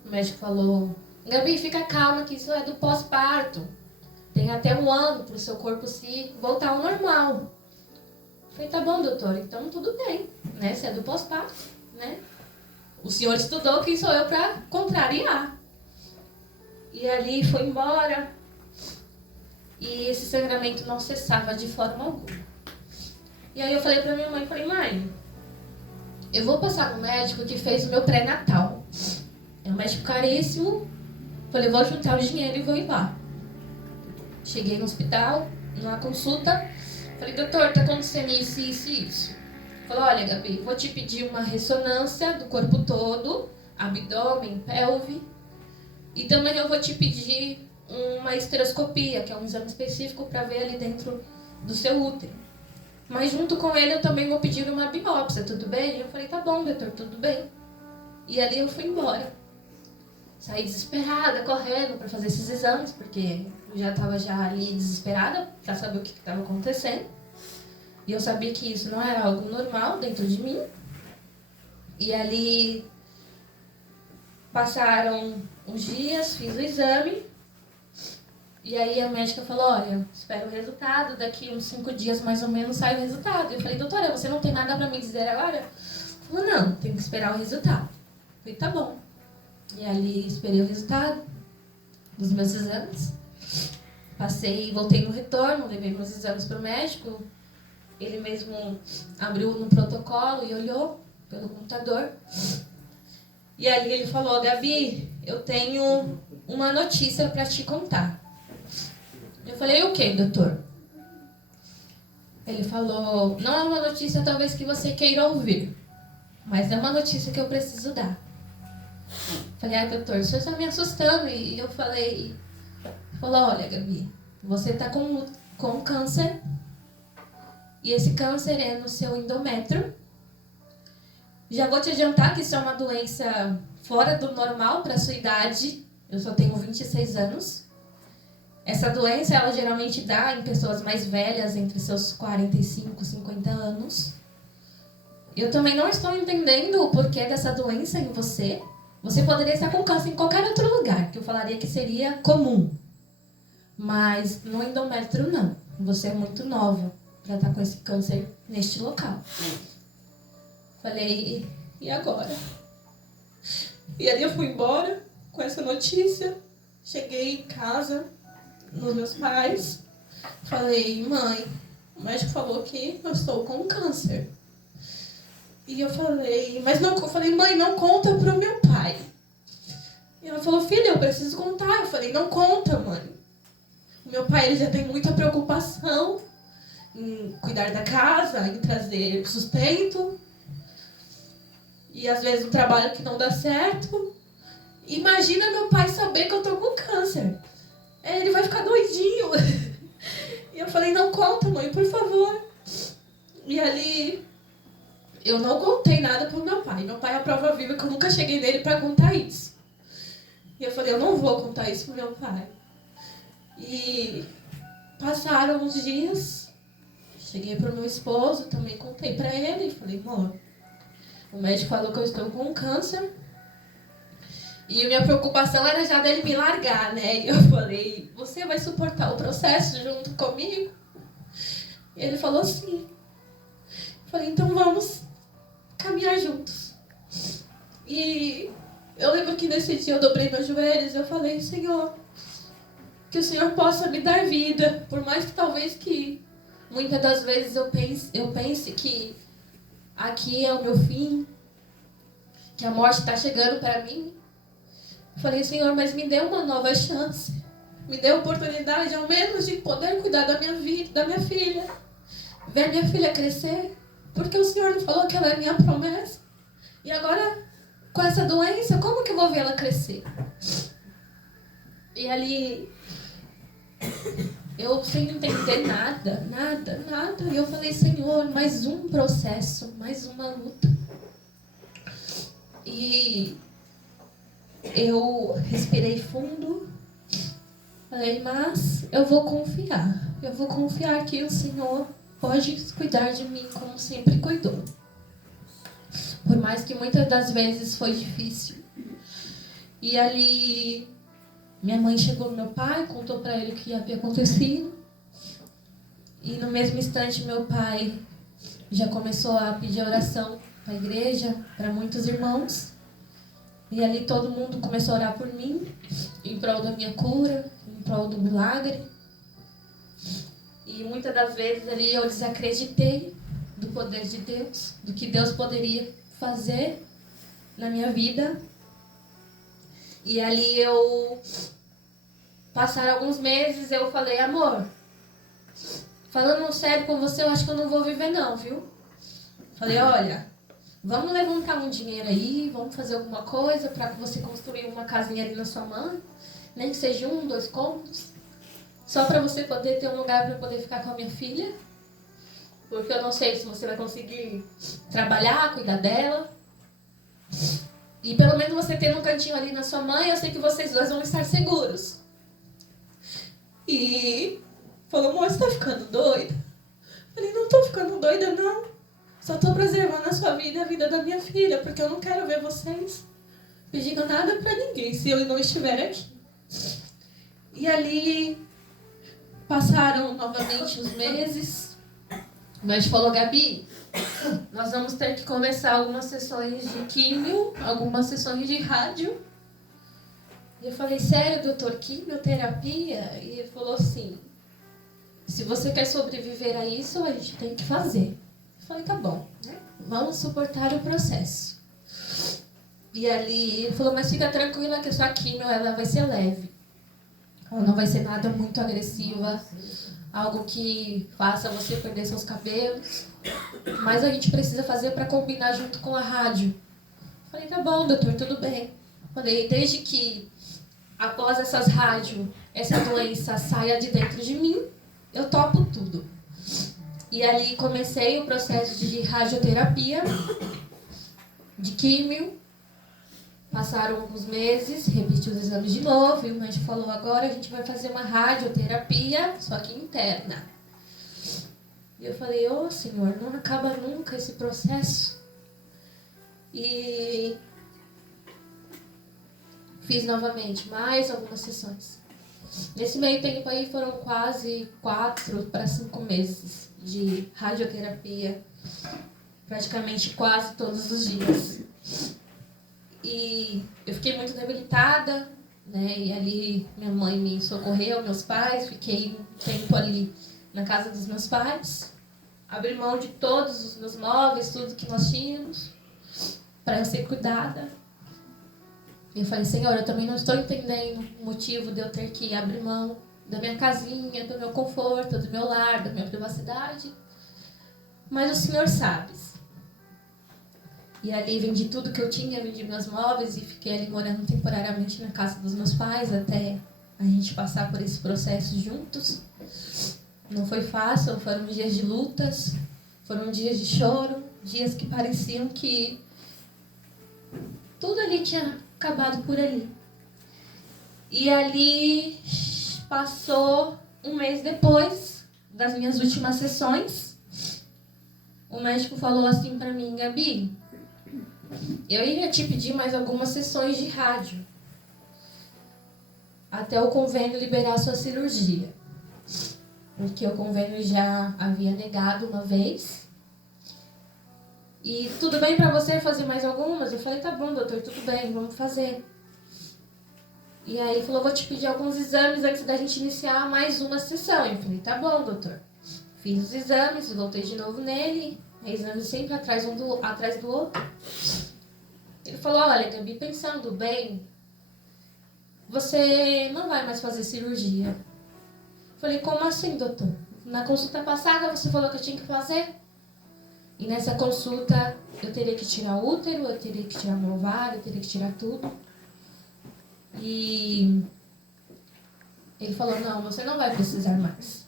o médico falou, Gabi, fica calma que isso é do pós-parto. Tem até 1 ano para o seu corpo se voltar ao normal. Eu falei, tá bom, doutor, então tudo bem, né? Se é do pós-parto, né? O senhor estudou, quem sou eu para contrariar? E ali foi embora. E esse sangramento não cessava de forma alguma. E aí eu falei pra minha mãe, mãe, eu vou passar no médico que fez o meu pré-natal. É um médico caríssimo. Falei, vou juntar o dinheiro e vou ir lá. Cheguei no hospital, numa consulta. Falei, doutor, tá acontecendo isso, isso e isso. Falou, olha, Gabi, vou te pedir uma ressonância do corpo todo, abdômen, pelve. E também eu vou te pedir uma esteroscopia, que é um exame específico para ver ali dentro do seu útero. Mas junto com ele eu também vou pedir uma biópsia, tudo bem? E eu falei, tá bom, doutor, tudo bem. E ali eu fui embora. Saí desesperada, correndo para fazer esses exames, porque eu já estava ali desesperada para saber o que estava acontecendo. E eu sabia que isso não era algo normal dentro de mim. E ali passaram uns dias, fiz o exame. E aí a médica falou, olha, espera o resultado, daqui uns 5 dias mais ou menos sai o resultado. Eu falei, doutora, você não tem nada para me dizer agora? Ela falou, não, tem que esperar o resultado. Eu falei, tá bom. E ali esperei o resultado dos meus exames. Passei, voltei no retorno, levei meus exames para o médico. Ele mesmo abriu no protocolo e olhou pelo computador. E ali ele falou, Gabi, eu tenho uma notícia para te contar. Eu falei, o que, doutor? Ele falou, não é uma notícia talvez que você queira ouvir, mas é uma notícia que eu preciso dar. Eu falei, doutor, o senhor está me assustando. E eu falei, falou, olha, Gabi, você está com câncer. E esse câncer é no seu endométrio. Já vou te adiantar que isso é uma doença fora do normal para a sua idade. Eu só tenho 26 anos. Essa doença, ela geralmente dá em pessoas mais velhas, entre seus 45 e 50 anos. Eu também não estou entendendo o porquê dessa doença em você. Você poderia estar com câncer em qualquer outro lugar, que eu falaria que seria comum. Mas no endométrio, não. Você é muito nova para estar com esse câncer neste local. Falei, e agora? E ali eu fui embora com essa notícia. Cheguei em casa, nos meus pais. Falei, mãe, o médico falou que eu estou com câncer. E eu falei, mãe, não conta pro meu pai. E ela falou, filha, eu preciso contar. Eu falei, não conta, mãe. O meu pai, ele já tem muita preocupação em cuidar da casa, em trazer sustento. E às vezes um trabalho que não dá certo. Imagina meu pai saber que eu tô com câncer. Ele vai ficar doidinho. E eu falei, não conta, mãe, por favor. E ali eu não contei nada pro meu pai. Meu pai é a prova viva que eu nunca cheguei nele pra contar isso. E eu falei, eu não vou contar isso pro meu pai. E passaram uns dias. Cheguei pro meu esposo, também contei pra ele. Falei, amor, O médico falou que eu estou com câncer. E a minha preocupação era já dele me largar, né? E eu falei, você vai suportar o processo junto comigo? E ele falou, sim. Eu falei, então vamos caminhar juntos. E eu lembro que nesse dia eu dobrei meus joelhos e eu falei, Senhor, que o Senhor possa me dar vida, por mais que talvez que muitas das vezes eu pense que aqui é o meu fim, que a morte está chegando para mim. Eu falei, Senhor, mas me dê uma nova chance. Me dê a oportunidade, ao menos, de poder cuidar da minha vida, da minha filha. Ver minha filha crescer. Porque o Senhor não falou que ela é minha promessa. E agora, com essa doença, como que eu vou ver ela crescer? E ali, eu sem entender nada. E eu falei, Senhor, mais um processo, mais uma luta. E eu respirei fundo. Falei, mas eu vou confiar. Eu vou confiar que o Senhor pode cuidar de mim como sempre cuidou. Por mais que muitas das vezes foi difícil. E ali, minha mãe chegou no meu pai, contou para ele o que havia acontecido. E no mesmo instante, meu pai já começou a pedir oração para a igreja, para muitos irmãos. E ali todo mundo começou a orar por mim, em prol da minha cura, em prol do milagre. E muitas das vezes ali eu desacreditei do poder de Deus, do que Deus poderia fazer na minha vida. E ali passaram alguns meses, eu falei, amor, falando sério com você, eu acho que eu não vou viver não, viu? Falei, olha, vamos levantar um dinheiro aí, vamos fazer alguma coisa para você construir uma casinha ali na sua mãe, nem que seja 1, 2 cômodos, só para você poder ter um lugar para poder ficar com a minha filha, porque eu não sei se você vai conseguir trabalhar, cuidar dela, e pelo menos você tendo um cantinho ali na sua mãe, eu sei que vocês dois vão estar seguros. E falou, amor, você tá ficando doida? Falei, não tô ficando doida não. Só tô preservando a sua vida e a vida da minha filha, porque eu não quero ver vocês pedindo nada pra ninguém, se eu não estiver aqui. E ali, passaram novamente os meses. O médico falou, Gabi, nós vamos ter que começar algumas sessões de químio, algumas sessões de rádio. E eu falei, sério, doutor, quimioterapia? E ele falou assim, se você quer sobreviver a isso, a gente tem que fazer. Eu falei, tá bom, né? Vamos suportar o processo. E ali ele falou, mas fica tranquila que a sua quimio ela vai ser leve. Ela não vai ser nada muito agressiva, algo que faça você perder seus cabelos. Mas a gente precisa fazer para combinar junto com a rádio. Eu falei, tá bom, doutor, tudo bem. Eu falei, desde que após essas rádios, essa doença saia de dentro de mim, eu topo tudo. E ali comecei o processo de radioterapia, de químio. Passaram alguns meses, repeti os exames de novo, e o médico falou, agora a gente vai fazer uma radioterapia, só que interna. E eu falei, ô Senhor, não acaba nunca esse processo. E fiz novamente mais algumas sessões. Nesse meio tempo aí foram quase 4 para 5 meses de radioterapia, praticamente quase todos os dias. E eu fiquei muito debilitada, né? E ali minha mãe me socorreu, meus pais, fiquei um tempo ali na casa dos meus pais, abri mão de todos os meus móveis, tudo que nós tínhamos, para eu ser cuidada. E eu falei, Senhor, eu também não estou entendendo o motivo de eu ter que abrir mão da minha casinha, do meu conforto, do meu lar, da minha privacidade. Mas o Senhor sabe. E ali vendi tudo que eu tinha, vendi meus móveis e fiquei ali morando temporariamente na casa dos meus pais até a gente passar por esse processo juntos. Não foi fácil, foram dias de lutas, foram dias de choro, dias que pareciam que tudo ali tinha acabado por ali. E ali passou um mês depois das minhas últimas sessões, o médico falou assim pra mim, Gabi, Eu ia te pedir mais algumas sessões de rádio, até o convênio liberar sua cirurgia. Porque o convênio já havia negado uma vez. E tudo bem para você fazer mais algumas? Eu falei, tá bom, doutor, tudo bem, vamos fazer. E aí ele falou, vou te pedir alguns exames antes da gente iniciar mais uma sessão. Eu falei, tá bom, doutor. Fiz os exames, voltei de novo nele. Exames sempre atrás do outro. Ele falou, olha, Gabi, pensando bem, você não vai mais fazer cirurgia. Eu falei, como assim, doutor? Na consulta passada você falou que eu tinha que fazer. E nessa consulta eu teria que tirar o útero, eu teria que tirar meu ovário, eu teria que tirar tudo. E ele falou, não, você não vai precisar mais.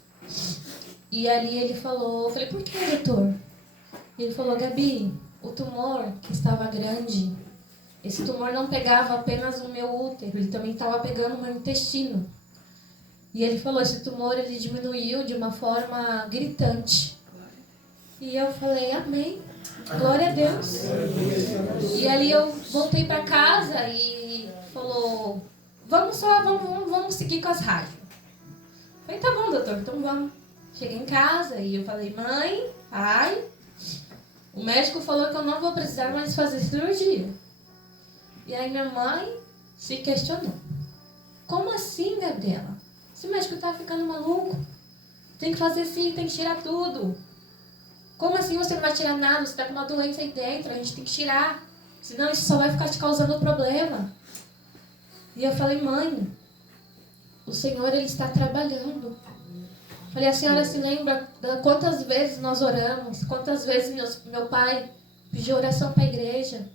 E ali ele falou, eu falei, por que, doutor? Ele falou, Gabi, o tumor que estava grande, esse tumor não pegava apenas o meu útero, ele também estava pegando o meu intestino. E ele falou, esse tumor ele diminuiu de uma forma gritante. E eu falei, amém, glória a Deus. E ali eu voltei para casa e falou, vamos seguir com as rádios. Eu falei, tá bom, doutor, então vamos. Cheguei em casa e eu falei, mãe, pai, o médico falou que eu não vou precisar mais fazer cirurgia. E aí minha mãe se questionou. Como assim, Gabriela? Esse médico tá ficando maluco. Tem que fazer sim, tem que tirar tudo. Como assim você não vai tirar nada? Você tá com uma doença aí dentro, a gente tem que tirar. Senão isso só vai ficar te causando problema. E eu falei, mãe, o Senhor ele está trabalhando. Falei, a senhora se lembra de quantas vezes nós oramos? Quantas vezes meu pai pediu oração para a igreja?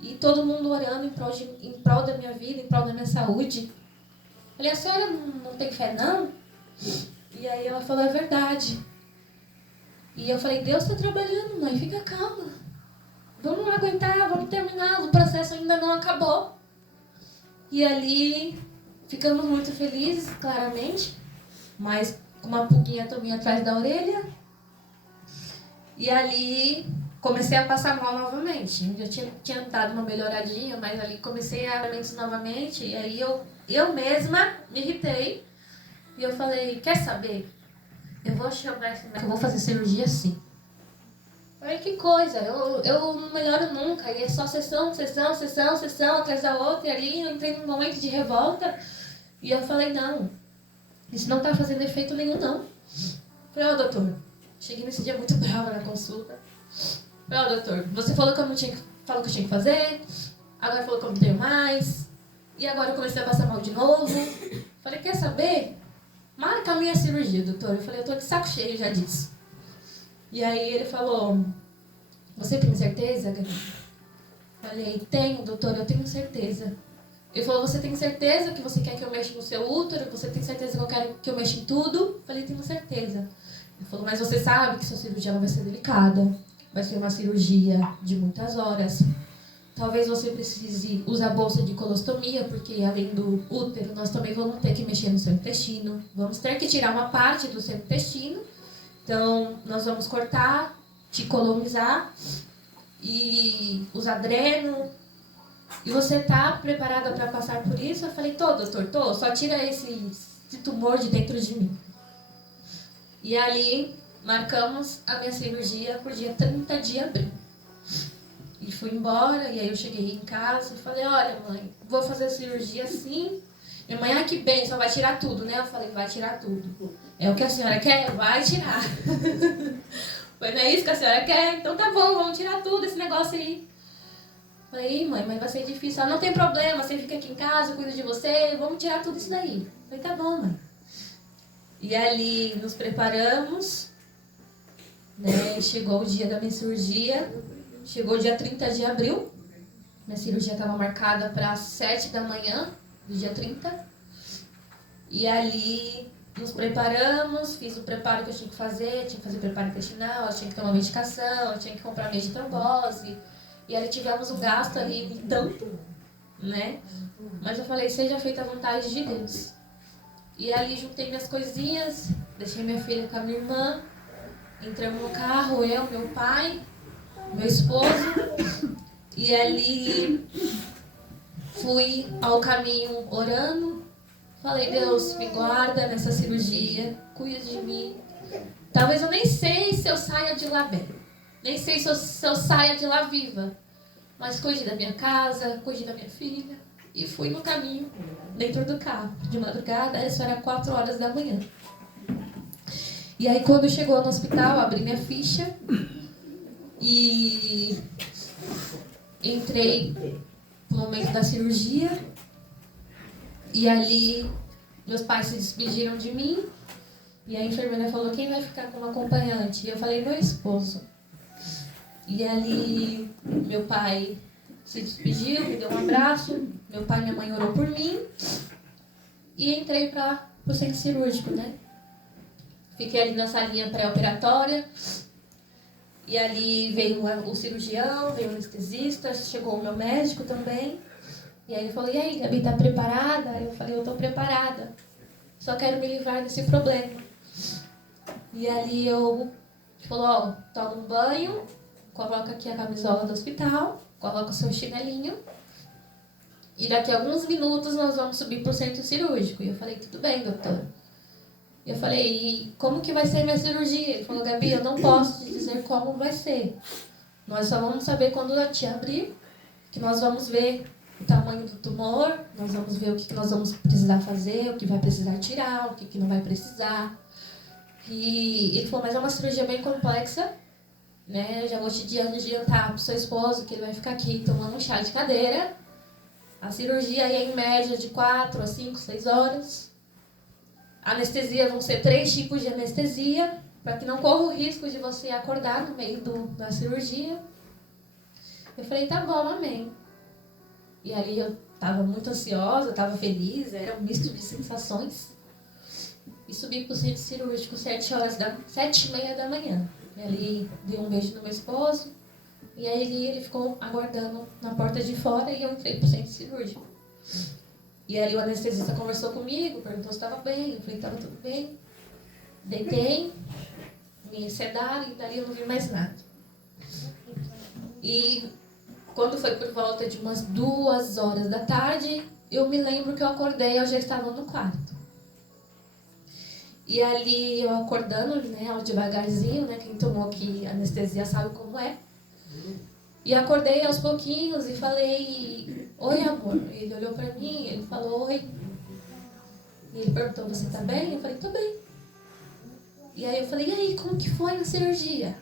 E todo mundo orando em prol da minha vida, em prol da minha saúde. Falei, a senhora não tem fé, não? E aí ela falou, é verdade. E eu falei, Deus está trabalhando, mãe, fica calma. Vamos aguentar, vamos terminar, o processo ainda não acabou. E ali ficamos muito felizes, claramente, mas com uma pulguinha também atrás da orelha. E ali comecei a passar mal novamente. Eu tinha dado uma melhoradinha, mas ali comecei a alimentos novamente. E aí eu mesma me irritei. E eu falei, quer saber? Eu vou chamar esse médico, eu vou fazer cirurgia sim. Falei, que coisa, eu não melhoro nunca. E é só sessão atrás da outra. E ali eu entrei num momento de revolta. E eu falei, não, isso não tá fazendo efeito nenhum, não. Falei, doutor, cheguei nesse dia muito brava na consulta. Falei, doutor, você falou que eu tinha que fazer, agora falou que eu não tenho mais, e agora eu comecei a passar mal de novo. Falei, quer saber? Marca a minha cirurgia, doutor. Eu falei, eu tô de saco cheio já disso. E aí ele falou, você tem certeza, Gabi? Falei, tenho, doutor, eu tenho certeza. Ele falou, você tem certeza que você quer que eu mexa no seu útero? Você tem certeza que eu quero que eu mexa em tudo? Falei, tenho certeza. Ele falou, mas você sabe que sua cirurgia ela vai ser delicada. Vai ser uma cirurgia de muitas horas. Talvez você precise usar bolsa de colostomia, porque além do útero, nós também vamos ter que mexer no seu intestino. Vamos ter que tirar uma parte do seu intestino. Então, nós vamos cortar, te colonizar e usar dreno. E você tá preparada para passar por isso? Eu falei, tô, doutor, tô. Só tira esse tumor de dentro de mim. E ali, marcamos a minha cirurgia por dia 30 de abril. E fui embora, e aí eu cheguei em casa e falei, olha, mãe, vou fazer a cirurgia sim. Minha mãe, que bem, só vai tirar tudo, né? Eu falei, vai tirar tudo. É o que a senhora quer? Vai tirar. Foi, não é isso que a senhora quer? Então tá bom, vamos tirar tudo esse negócio aí. Falei, mãe, mas vai ser difícil. Ela, não tem problema, você fica aqui em casa, eu cuido de você, vamos tirar tudo isso daí. Falei, tá bom, mãe. E ali nos preparamos, né? Chegou o dia da minha cirurgia, chegou o dia 30 de abril. Minha cirurgia estava marcada para 7 da manhã, do dia 30. E ali nos preparamos, fiz o preparo que eu tinha que fazer preparo intestinal, eu tinha que tomar medicação, eu tinha que comprar meio de trombose. E ali tivemos um gasto ali tanto, né? Mas eu falei, seja feita a vontade de Deus. E ali juntei minhas coisinhas, deixei minha filha com a minha irmã, entramos no carro, eu, meu pai, meu esposo, E ali fui ao caminho orando. Falei, Deus, me guarda nessa cirurgia, cuida de mim. Talvez eu nem sei se eu saia de lá bem. Nem sei se eu saia de lá viva. Mas cuide da minha casa, cuide da minha filha. E fui no caminho, dentro do carro, de madrugada. Isso era 4 horas da manhã. E aí quando chegou no hospital, abri minha ficha. E entrei no momento da cirurgia. E ali, meus pais se despediram de mim. E a enfermeira falou, quem vai ficar como acompanhante? E eu falei, meu esposo. E ali, meu pai se despediu, me deu um abraço. Meu pai e minha mãe orou por mim. E entrei para o centro cirúrgico, né? Fiquei ali na salinha pré-operatória. E ali veio o cirurgião, veio o anestesista, chegou o meu médico também. E aí ele falou, e aí, Gabi, tá preparada? Eu falei, eu tô preparada. Só quero me livrar desse problema. E ali eu falou, ó, toma um banho, coloca aqui a camisola do hospital, coloca o seu chinelinho. E daqui a alguns minutos nós vamos subir pro centro cirúrgico. E eu falei, tudo bem, doutor. E eu falei, e como que vai ser minha cirurgia? Ele falou, Gabi, eu não posso te dizer como vai ser. Nós só vamos saber quando eu te abrir, que nós vamos ver o tamanho do tumor, nós vamos ver o que nós vamos precisar fazer, o que vai precisar tirar, o que não vai precisar. E ele falou, mas é uma cirurgia bem complexa, né? Eu já vou te adiantar para o seu esposo que ele vai ficar aqui tomando um chá de cadeira. A cirurgia aí é em média de 4 a 5, 6 horas. A anestesia vão ser 3 tipos de anestesia, para que não corra o risco de você acordar no meio da cirurgia. Eu falei, tá bom, amém. E ali eu estava muito ansiosa, estava feliz, era um misto de sensações. E subi para o centro cirúrgico 7h30 da manhã. E ali dei um beijo no meu esposo. E aí ele ficou aguardando na porta de fora e eu entrei para o centro cirúrgico. E ali o anestesista conversou comigo, perguntou se estava bem. Eu falei, estava tudo bem. Deitei, me sedaram e dali eu não vi mais nada. E quando foi por volta de umas 2 horas da tarde, eu me lembro que eu acordei e eu já estava no quarto. E ali eu acordando, né, devagarzinho, né, quem tomou aqui anestesia sabe como é. E acordei aos pouquinhos e falei, oi amor. Ele olhou pra mim, ele falou, oi. E ele perguntou, você tá bem? Eu falei, tô bem. E aí eu falei, e aí, como que foi a cirurgia?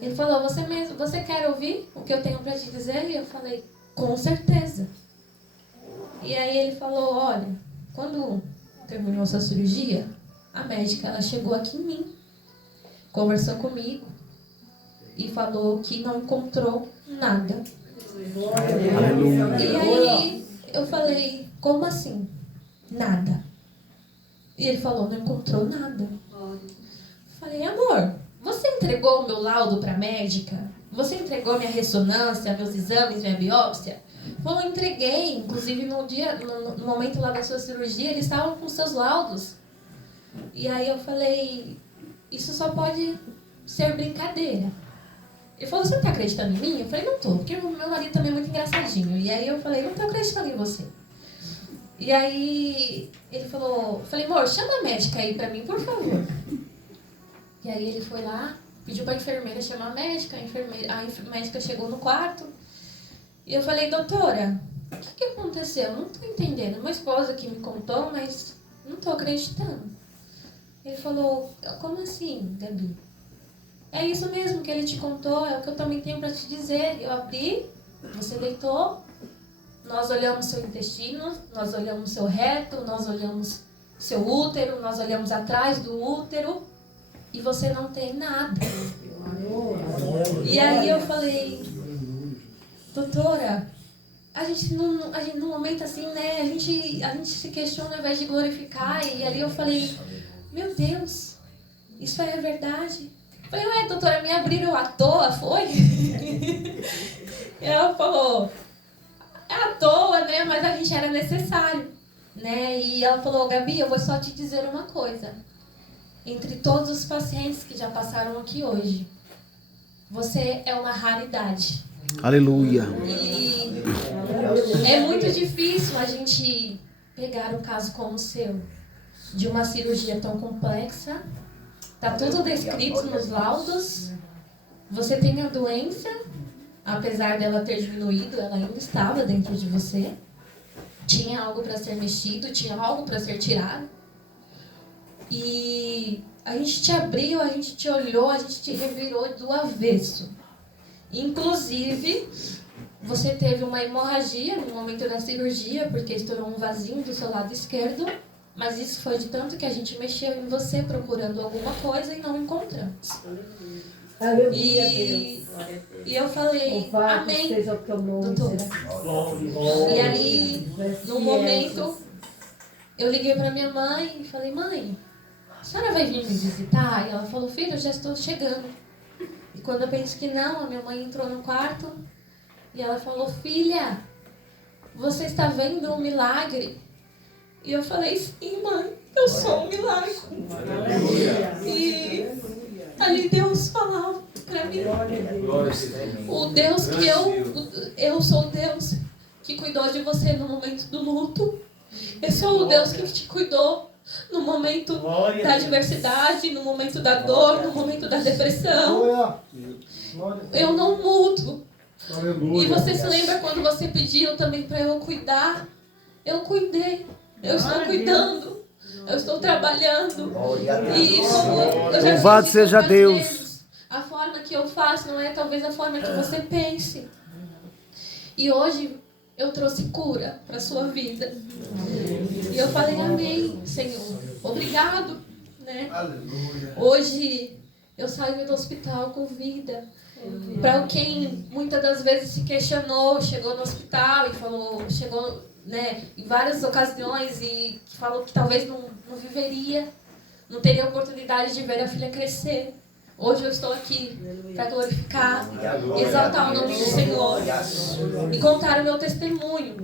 Ele falou, você quer ouvir o que eu tenho pra te dizer? E eu falei, com certeza. E aí ele falou, olha, quando terminou essa cirurgia, a médica ela chegou aqui em mim, conversou comigo e falou que não encontrou nada. E aí eu falei, como assim? Nada. E ele falou, não encontrou nada. Falei, amor, você entregou o meu laudo para a médica? Você entregou minha ressonância, meus exames, minha biópsia? Falou, entreguei. Inclusive no momento lá da sua cirurgia, eles estavam com seus laudos. E aí eu falei, isso só pode ser brincadeira. Ele falou, você não está acreditando em mim? Eu falei, não estou, porque o meu marido também é muito engraçadinho. E aí eu falei, não estou acreditando em você. E aí ele falou, falei, amor, chama a médica aí para mim, por favor. E aí ele foi lá, pediu para a enfermeira chamar a médica, a médica chegou no quarto. E eu falei, doutora, o que aconteceu? Eu não estou entendendo. Uma esposa que me contou, mas não estou acreditando. Ele falou, como assim, Gabi? É isso mesmo que ele te contou, é o que eu também tenho para te dizer. Eu abri, você deitou, nós olhamos seu intestino, nós olhamos seu reto, nós olhamos seu útero, nós olhamos atrás do útero e você não tem nada. E aí eu falei, doutora, a gente num momento assim, né, a gente se questiona ao invés de glorificar. E ali eu falei, meu Deus, isso é verdade? Eu falei, ué, doutora, me abriram à toa, foi? E ela falou, é à toa, né, mas a gente era necessário, né? E ela falou, Gabi, eu vou só te dizer uma coisa. Entre todos os pacientes que já passaram aqui hoje, você é uma raridade. Aleluia. E é muito difícil a gente pegar um caso como o seu, de uma cirurgia tão complexa. Tá tudo descrito nos laudos. Você tem a doença, apesar dela ter diminuído, ela ainda estava dentro de você. Tinha algo para ser mexido, tinha algo para ser tirado. E a gente te abriu, a gente te olhou, a gente te revirou do avesso. Inclusive, você teve uma hemorragia no momento da cirurgia, porque estourou um vasinho do seu lado esquerdo. Mas isso foi de tanto que a gente mexeu em você procurando alguma coisa e não encontramos. E eu falei, amém, doutora. E ali, no momento, eu liguei para minha mãe e falei, mãe, a senhora vai vir me visitar? E ela falou, filho, eu já estou chegando. E quando eu pensei que não, a minha mãe entrou no quarto e ela falou, filha, você está vendo um milagre? E eu falei, sim, mãe, eu sou um milagre. E ali Deus falava para mim, o Deus que eu sou o Deus que cuidou de você no momento do luto. Eu sou o Deus que te cuidou no momento da adversidade, no momento da dor, no momento da depressão. Eu não mudo. E você se lembra quando você pediu também para eu cuidar? Eu cuidei. Eu estou cuidando, eu estou trabalhando. E louvado seja Deus. Vezes, a forma que eu faço não é talvez a forma que você pense. E hoje eu trouxe cura para a sua vida. E eu falei, amém, Senhor. Obrigado. Né? Hoje eu saio do hospital com vida. Para quem muitas das vezes se questionou, chegou no hospital e falou, chegou, né, em várias ocasiões e falou que talvez não viveria, não teria oportunidade de ver a filha crescer. Hoje eu estou aqui para glorificar, exaltar o nome do Senhor e contar o meu testemunho.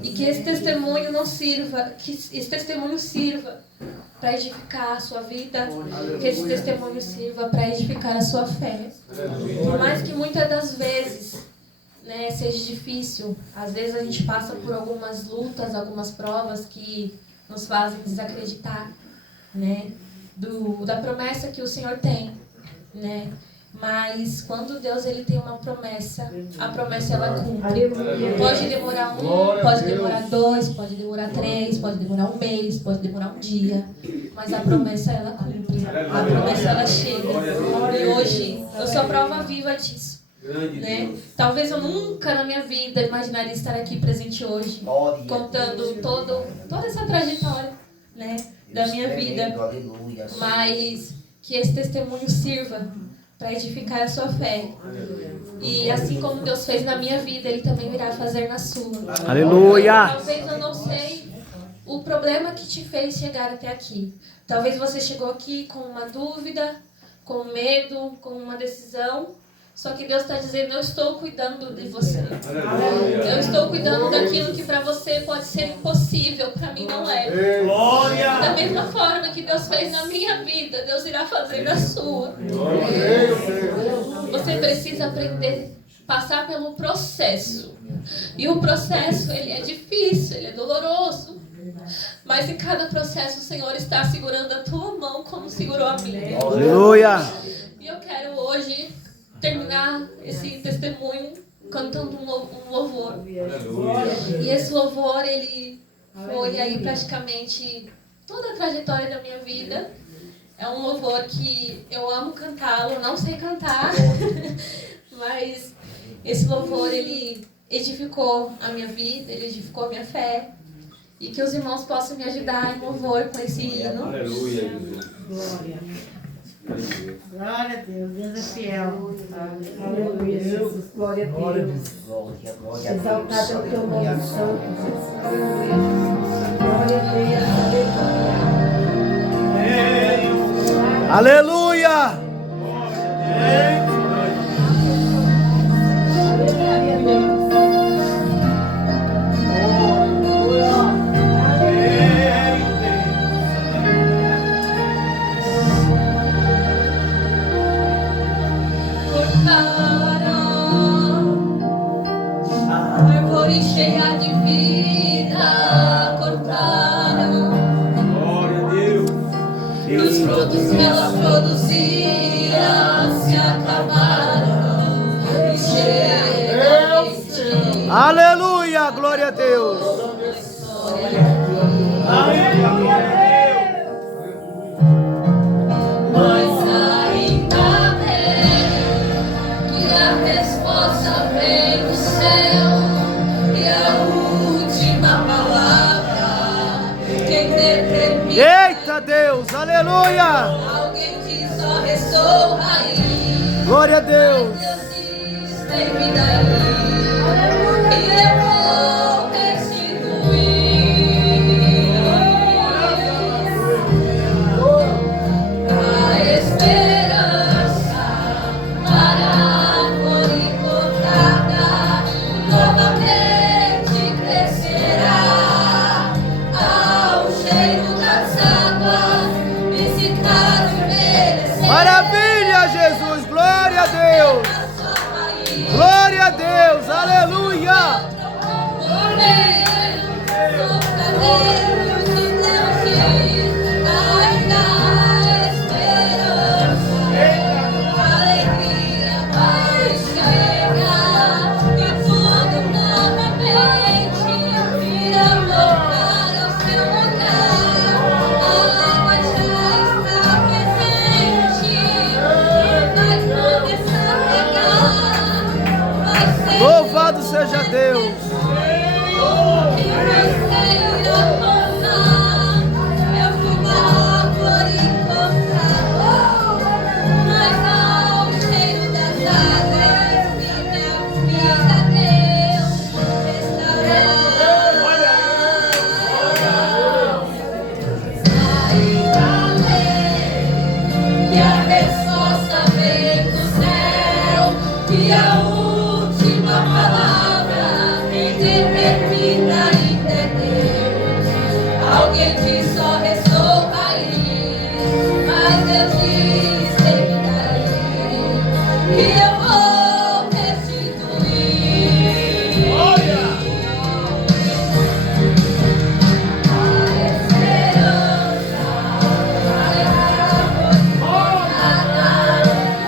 E que esse testemunho não sirva, que esse testemunho sirva para edificar a sua vida, que esse testemunho sirva para edificar a sua fé. Por mais que muitas das vezes, né, seja difícil, às vezes a gente passa por algumas lutas, algumas provas que nos fazem desacreditar, né, da promessa que o Senhor tem, né? Mas quando Deus ele tem uma promessa, a promessa ela cumpre. Pode demorar pode demorar 2, pode demorar 3, pode demorar um mês, pode demorar um dia, mas a promessa ela cumpre. A promessa ela chega. E hoje eu sou a prova viva disso. Né? Talvez eu nunca na minha vida imaginaria estar aqui presente hoje, contando toda essa trajetória, né, da minha vida, mas que esse testemunho sirva para edificar a sua fé. E assim como Deus fez na minha vida, Ele também irá fazer na sua. Aleluia! Talvez eu não sei o problema que te fez chegar até aqui. Talvez você chegou aqui com uma dúvida, com medo, com uma decisão. Só que Deus está dizendo, eu estou cuidando de você. Eu estou cuidando daquilo que para você pode ser impossível, para mim não é. Glória! Da mesma forma que Deus fez na minha vida, Deus irá fazer na sua. Você precisa aprender, passar pelo processo. E o processo, ele é difícil, ele é doloroso. Mas em cada processo o Senhor está segurando a tua mão como segurou a minha. Aleluia! E eu quero hoje terminar esse testemunho cantando um louvor. E esse louvor, ele foi aí praticamente toda a trajetória da minha vida. É um louvor que eu amo cantá-lo, não sei cantar, mas esse louvor, ele edificou a minha vida, ele edificou a minha fé. E que os irmãos possam me ajudar em louvor com esse hino. Aleluia. Glória. Glória a Deus, Deus é fiel. Aleluia, Jesus. Glória a Deus. Exaltado é o teu nome santo, Jesus. Aleluia, Jesus. Glória a Deus. Aleluia! Glória a Deus. Mas ainda bem que a resposta vem do céu e a última palavra quem determina. Eita Deus, aleluia. Alguém diz só restou raiz. Glória a Deus. Deus diz tem vida aí. E eu vou restituir. A esperança para a árvore cortada novamente crescerá ao cheiro das águas e se envelhecerá. Maravilha, Jesus. Glória a Deus. Glória a Deus. Aleluia. Louvado seja Deus. E a resposta vem do céu e a última palavra quem determina ainda é Deus. Alguém diz só restou raiz, mas Deus diz tem vida aí e eu vou restituir. A esperança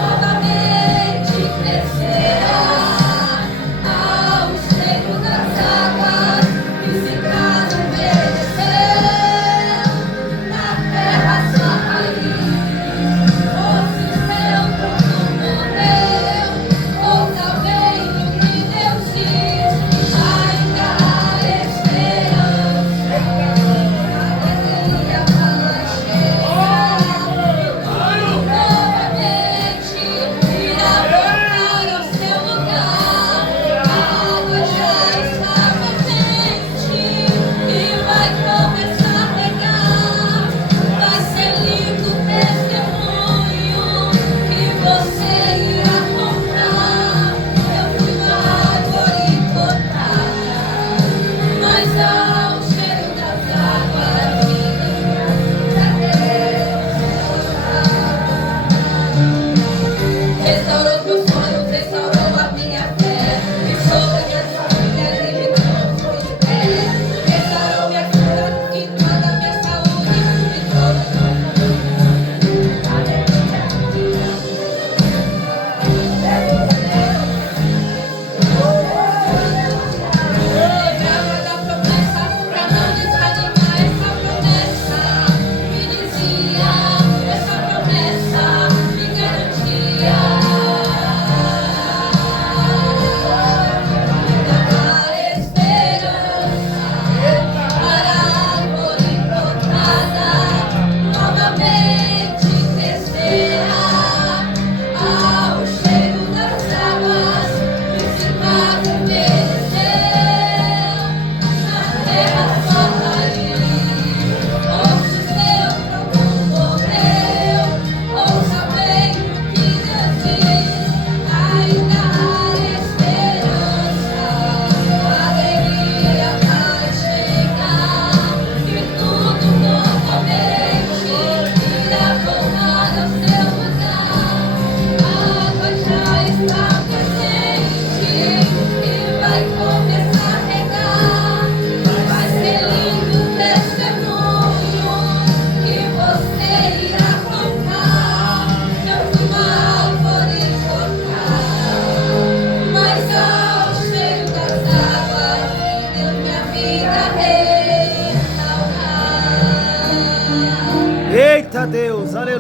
novamente crescerá ao cheiro das águas e se caso envelhecer na terra sua raiz.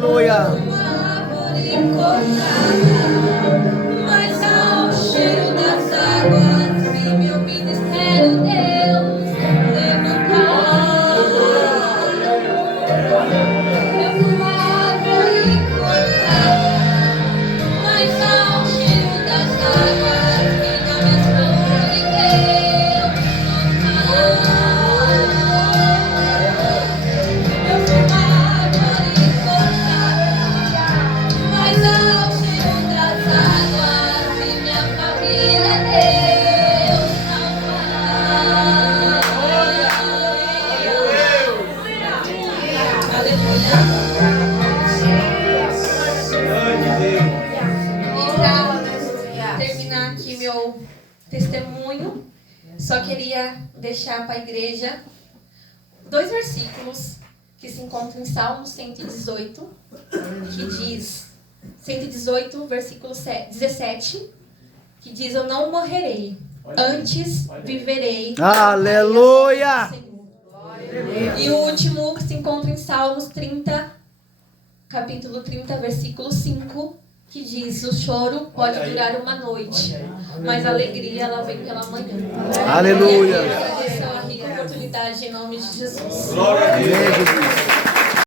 Aleluia. Uma árvore cortada, mas ao cheiro das águas vi meu ministério Deus levantar. Eu fui uma árvore cortada, mas ao cheiro das águas vi na mesma onde Deus eu fui uma árvore cortada, mas ao cheiro das águas vi minha família Deus salvar. Aleluia. E para terminar aqui meu testemunho, só queria deixar para a igreja 2 versículos que se encontram em Salmo 118, que diz, 118, versículo 17, que diz: eu não morrerei, antes viverei. Aleluia. E o último que se encontra em Salmos 30, capítulo 30, versículo 5, que diz: o choro pode durar uma noite, mas a alegria ela vem pela manhã. Aleluia. E eu agradeço a rica oportunidade em nome de Jesus. Amém, Jesus.